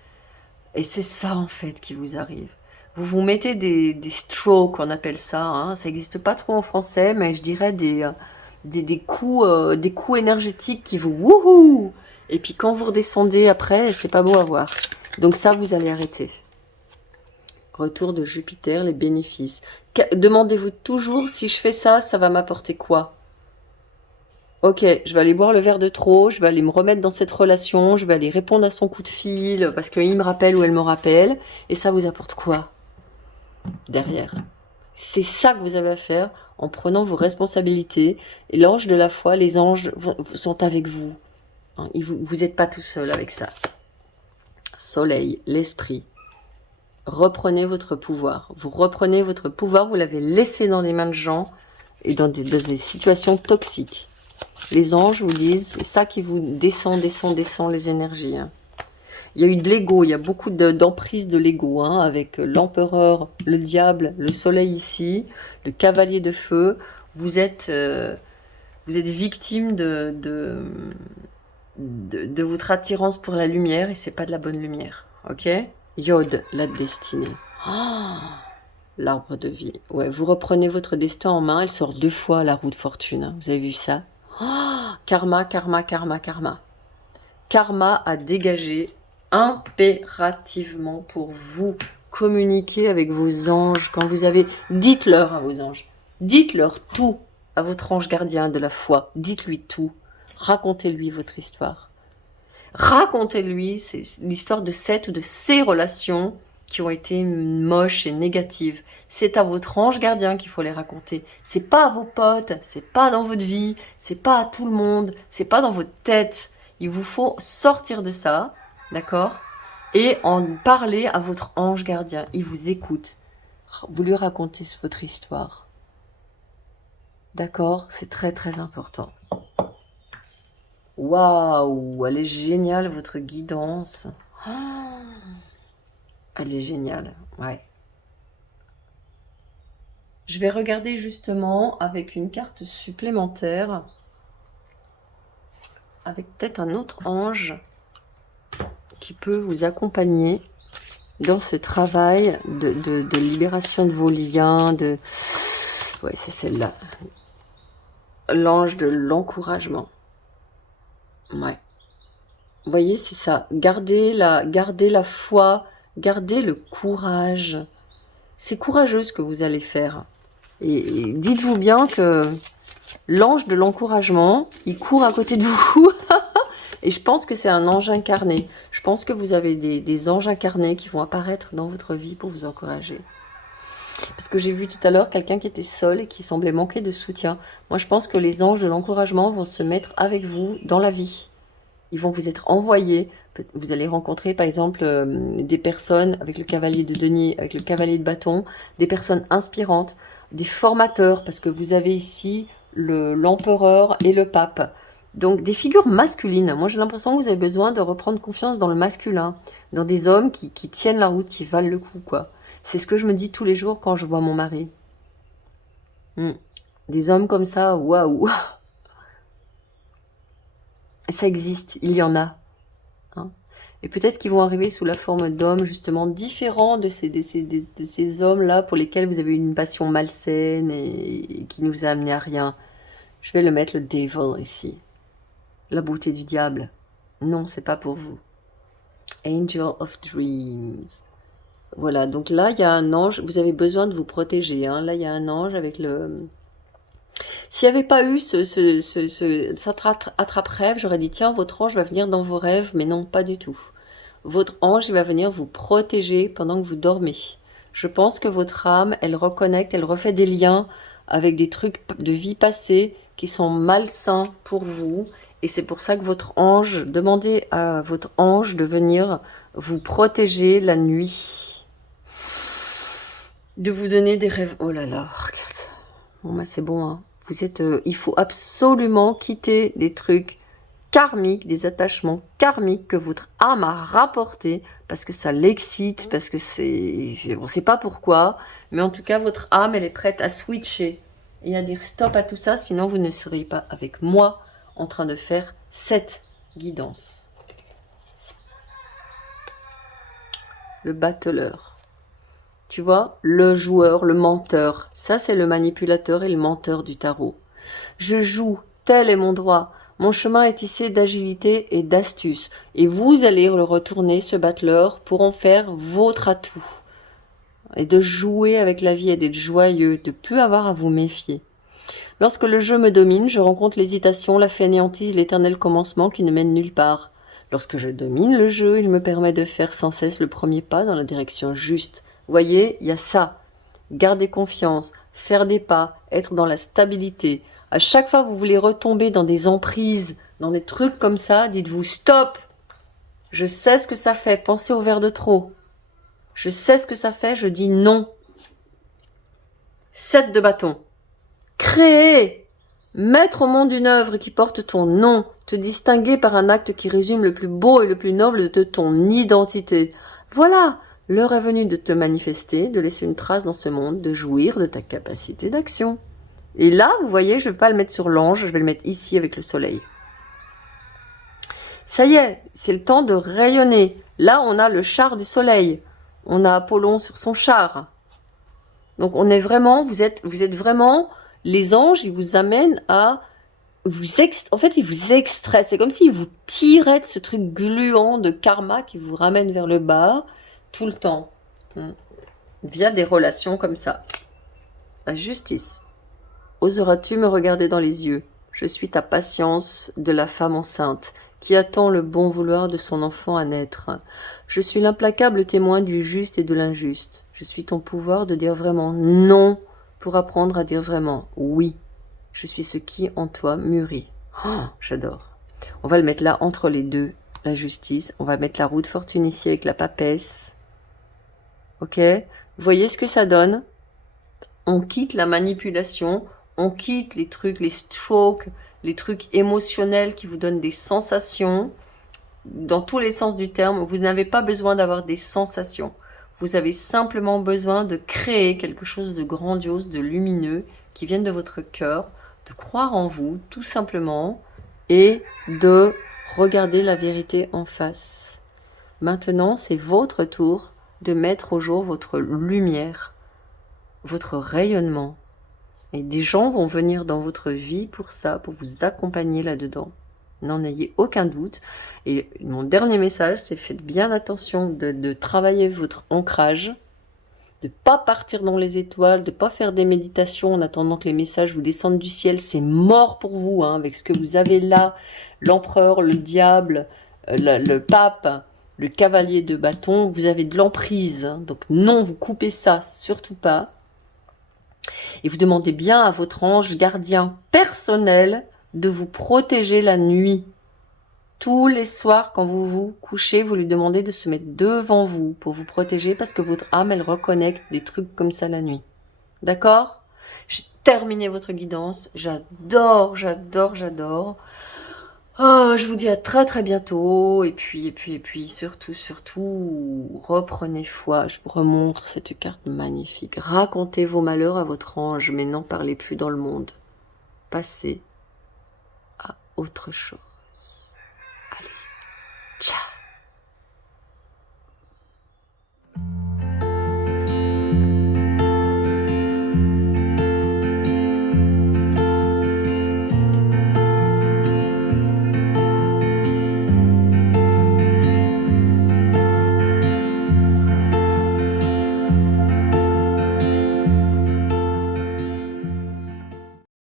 Et c'est ça en fait qui vous arrive. Vous vous mettez des strokes, on appelle ça, hein. Ça n'existe pas trop en français, mais je dirais des coups énergétiques qui vous wouhou. Et puis quand vous redescendez après, c'est pas beau à voir. Donc ça, vous allez arrêter. Retour de Jupiter, les bénéfices. Demandez-vous toujours, si je fais ça, ça va m'apporter quoi? Ok, je vais aller boire le verre de trop, je vais aller me remettre dans cette relation, je vais aller répondre à son coup de fil, parce qu'il me rappelle ou elle me rappelle, et ça vous apporte quoi derrière? C'est ça que vous avez à faire en prenant vos responsabilités. Et l'ange de la foi, les anges sont avec vous. Hein, vous n'êtes pas tout seul avec ça. Soleil, l'esprit. Reprenez votre pouvoir. Vous reprenez votre pouvoir, vous l'avez laissé dans les mains de gens et dans des situations toxiques. Les anges vous disent, c'est ça qui vous descend les énergies. Hein. Il y a eu de l'ego, il y a beaucoup d'emprise de l'ego, hein, avec l'empereur, le diable, le soleil ici, le cavalier de feu. Vous êtes victime de votre attirance pour la lumière et c'est pas de la bonne lumière, ok? Yod, la destinée. Oh, l'arbre de vie. Ouais, vous reprenez votre destin en main. Elle sort 2 fois la roue de fortune. Hein. Vous avez vu ça? Oh, karma, karma, karma, karma. Karma à dégager impérativement pour vous. Communiquer avec vos anges. Quand vous avez... Dites-leur à vos anges. Dites-leur tout à votre ange gardien de la foi. Dites-lui tout. Racontez-lui votre histoire. Racontez-lui l'histoire de cette ou de ces relations qui ont été moches et négatives. C'est à votre ange gardien qu'il faut les raconter. C'est pas à vos potes, c'est pas dans votre vie, c'est pas à tout le monde, c'est pas dans votre tête. Il vous faut sortir de ça, d'accord? Et en parler à votre ange gardien. Il vous écoute. Vous lui racontez votre histoire. D'accord? C'est très très important. Waouh, elle est géniale votre guidance. Ah, elle est géniale, ouais. Je vais regarder justement avec une carte supplémentaire, avec peut-être un autre ange qui peut vous accompagner dans ce travail de libération de vos liens. Ouais, c'est celle-là. L'ange de l'encouragement. Ouais. Vous voyez, c'est ça. Gardez la foi, gardez le courage. C'est courageux ce que vous allez faire. Et dites-vous bien que l'ange de l'encouragement, il court à côté de vous. Et je pense que c'est un ange incarné. Je pense que vous avez des anges incarnés qui vont apparaître dans votre vie pour vous encourager. Parce que j'ai vu tout à l'heure quelqu'un qui était seul et qui semblait manquer de soutien. Moi, je pense que les anges de l'encouragement vont se mettre avec vous dans la vie. Ils vont vous être envoyés. Vous allez rencontrer, par exemple, des personnes avec le cavalier de denier, avec le cavalier de bâton, des personnes inspirantes, des formateurs, parce que vous avez ici l'empereur et le pape. Donc, des figures masculines. Moi, j'ai l'impression que vous avez besoin de reprendre confiance dans le masculin, dans des hommes qui tiennent la route, qui valent le coup, quoi. C'est ce que je me dis tous les jours quand je vois mon mari. Des hommes comme ça, waouh. Ça existe, il y en a. Hein. Et peut-être qu'ils vont arriver sous la forme d'hommes justement différents de ces hommes-là pour lesquels vous avez eu une passion malsaine et qui ne vous a amené à rien. Je vais le mettre le devil ici. La beauté du diable. Non, c'est pas pour vous. Angel of Dreams. Voilà, donc là, il y a un ange. Vous avez besoin de vous protéger. Hein. Là, il y a un ange avec le... S'il n'y avait pas eu cet attrape-rêve, j'aurais dit, tiens, votre ange va venir dans vos rêves, mais non, pas du tout. Votre ange, il va venir vous protéger pendant que vous dormez. Je pense que votre âme, elle reconnecte, elle refait des liens avec des trucs de vie passée qui sont malsains pour vous. Et c'est pour ça que votre ange, demandez à votre ange de venir vous protéger la nuit. De vous donner des rêves. Oh là là, regarde ça. Bon, bah c'est bon, hein. Vous êtes, il faut absolument quitter des trucs karmiques, des attachements karmiques que votre âme a rapportés parce que ça l'excite, parce que c'est... On ne sait pas pourquoi, mais en tout cas, votre âme, elle est prête à switcher et à dire stop à tout ça, sinon vous ne seriez pas avec moi en train de faire cette guidance. Le battleur. Tu vois, le joueur, le menteur, ça c'est le manipulateur et le menteur du tarot. Je joue, tel est mon droit. Mon chemin est tissé d'agilité et d'astuce. Et vous allez le retourner, ce battleur, pour en faire votre atout. Et de jouer avec la vie et d'être joyeux, de plus avoir à vous méfier. Lorsque le jeu me domine, je rencontre l'hésitation, la fainéantise, l'éternel commencement qui ne mène nulle part. Lorsque je domine le jeu, il me permet de faire sans cesse le premier pas dans la direction juste. Voyez, il y a ça. Garder confiance, faire des pas, être dans la stabilité. À chaque fois que vous voulez retomber dans des emprises, dans des trucs comme ça, dites-vous stop. Je sais ce que ça fait, pensez au verre de trop. Je sais ce que ça fait, je dis non. 7 de bâton. Créer, mettre au monde une œuvre qui porte ton nom, te distinguer par un acte qui résume le plus beau et le plus noble de ton identité. Voilà, l'heure est venue de te manifester, de laisser une trace dans ce monde, de jouir de ta capacité d'action. Et là, vous voyez, je ne vais pas le mettre sur l'ange, je vais le mettre ici avec le soleil. Ça y est, c'est le temps de rayonner. Là, on a le char du soleil. On a Apollon sur son char. Donc, on est vraiment, vous êtes vraiment, les anges, ils vous amènent à en fait, ils vous extraient. C'est comme s'ils vous tiraient de ce truc gluant de karma qui vous ramène vers le bas tout le temps. Via des relations comme ça. La justice. Oseras-tu me regarder dans les yeux? Je suis ta patience de la femme enceinte, qui attend le bon vouloir de son enfant à naître. Je suis l'implacable témoin du juste et de l'injuste. Je suis ton pouvoir de dire vraiment non pour apprendre à dire vraiment oui. Je suis ce qui en toi mûrit. Oh, j'adore. On va le mettre là entre les deux, la justice. On va mettre la roue de fortune ici avec la papesse. Ok? Vous voyez ce que ça donne? On quitte la manipulation, on quitte les trucs, les strokes, les trucs émotionnels qui vous donnent des sensations. Dans tous les sens du terme, vous n'avez pas besoin d'avoir des sensations. Vous avez simplement besoin de créer quelque chose de grandiose, de lumineux, qui vienne de votre cœur, de croire en vous, tout simplement, et de regarder la vérité en face. Maintenant, c'est votre tour de mettre au jour votre lumière, votre rayonnement. Et des gens vont venir dans votre vie pour ça, pour vous accompagner là-dedans. N'en ayez aucun doute. Et mon dernier message, c'est faites bien attention de travailler votre ancrage, de ne pas partir dans les étoiles, de ne pas faire des méditations en attendant que les messages vous descendent du ciel. C'est mort pour vous, hein, avec ce que vous avez là, l'empereur, le diable, le pape, le cavalier de bâton. Vous avez de l'emprise, hein, donc non, vous coupez ça, surtout pas. Et vous demandez bien à votre ange gardien personnel de vous protéger la nuit. Tous les soirs, quand vous vous couchez, vous lui demandez de se mettre devant vous pour vous protéger parce que votre âme, elle reconnecte des trucs comme ça la nuit. D'accord? J'ai terminé votre guidance. J'adore, j'adore, j'adore. Oh, je vous dis à très très bientôt. Et puis, surtout, reprenez foi. Je vous remontre cette carte magnifique. Racontez vos malheurs à votre ange, mais n'en parlez plus dans le monde. Passez à autre chose.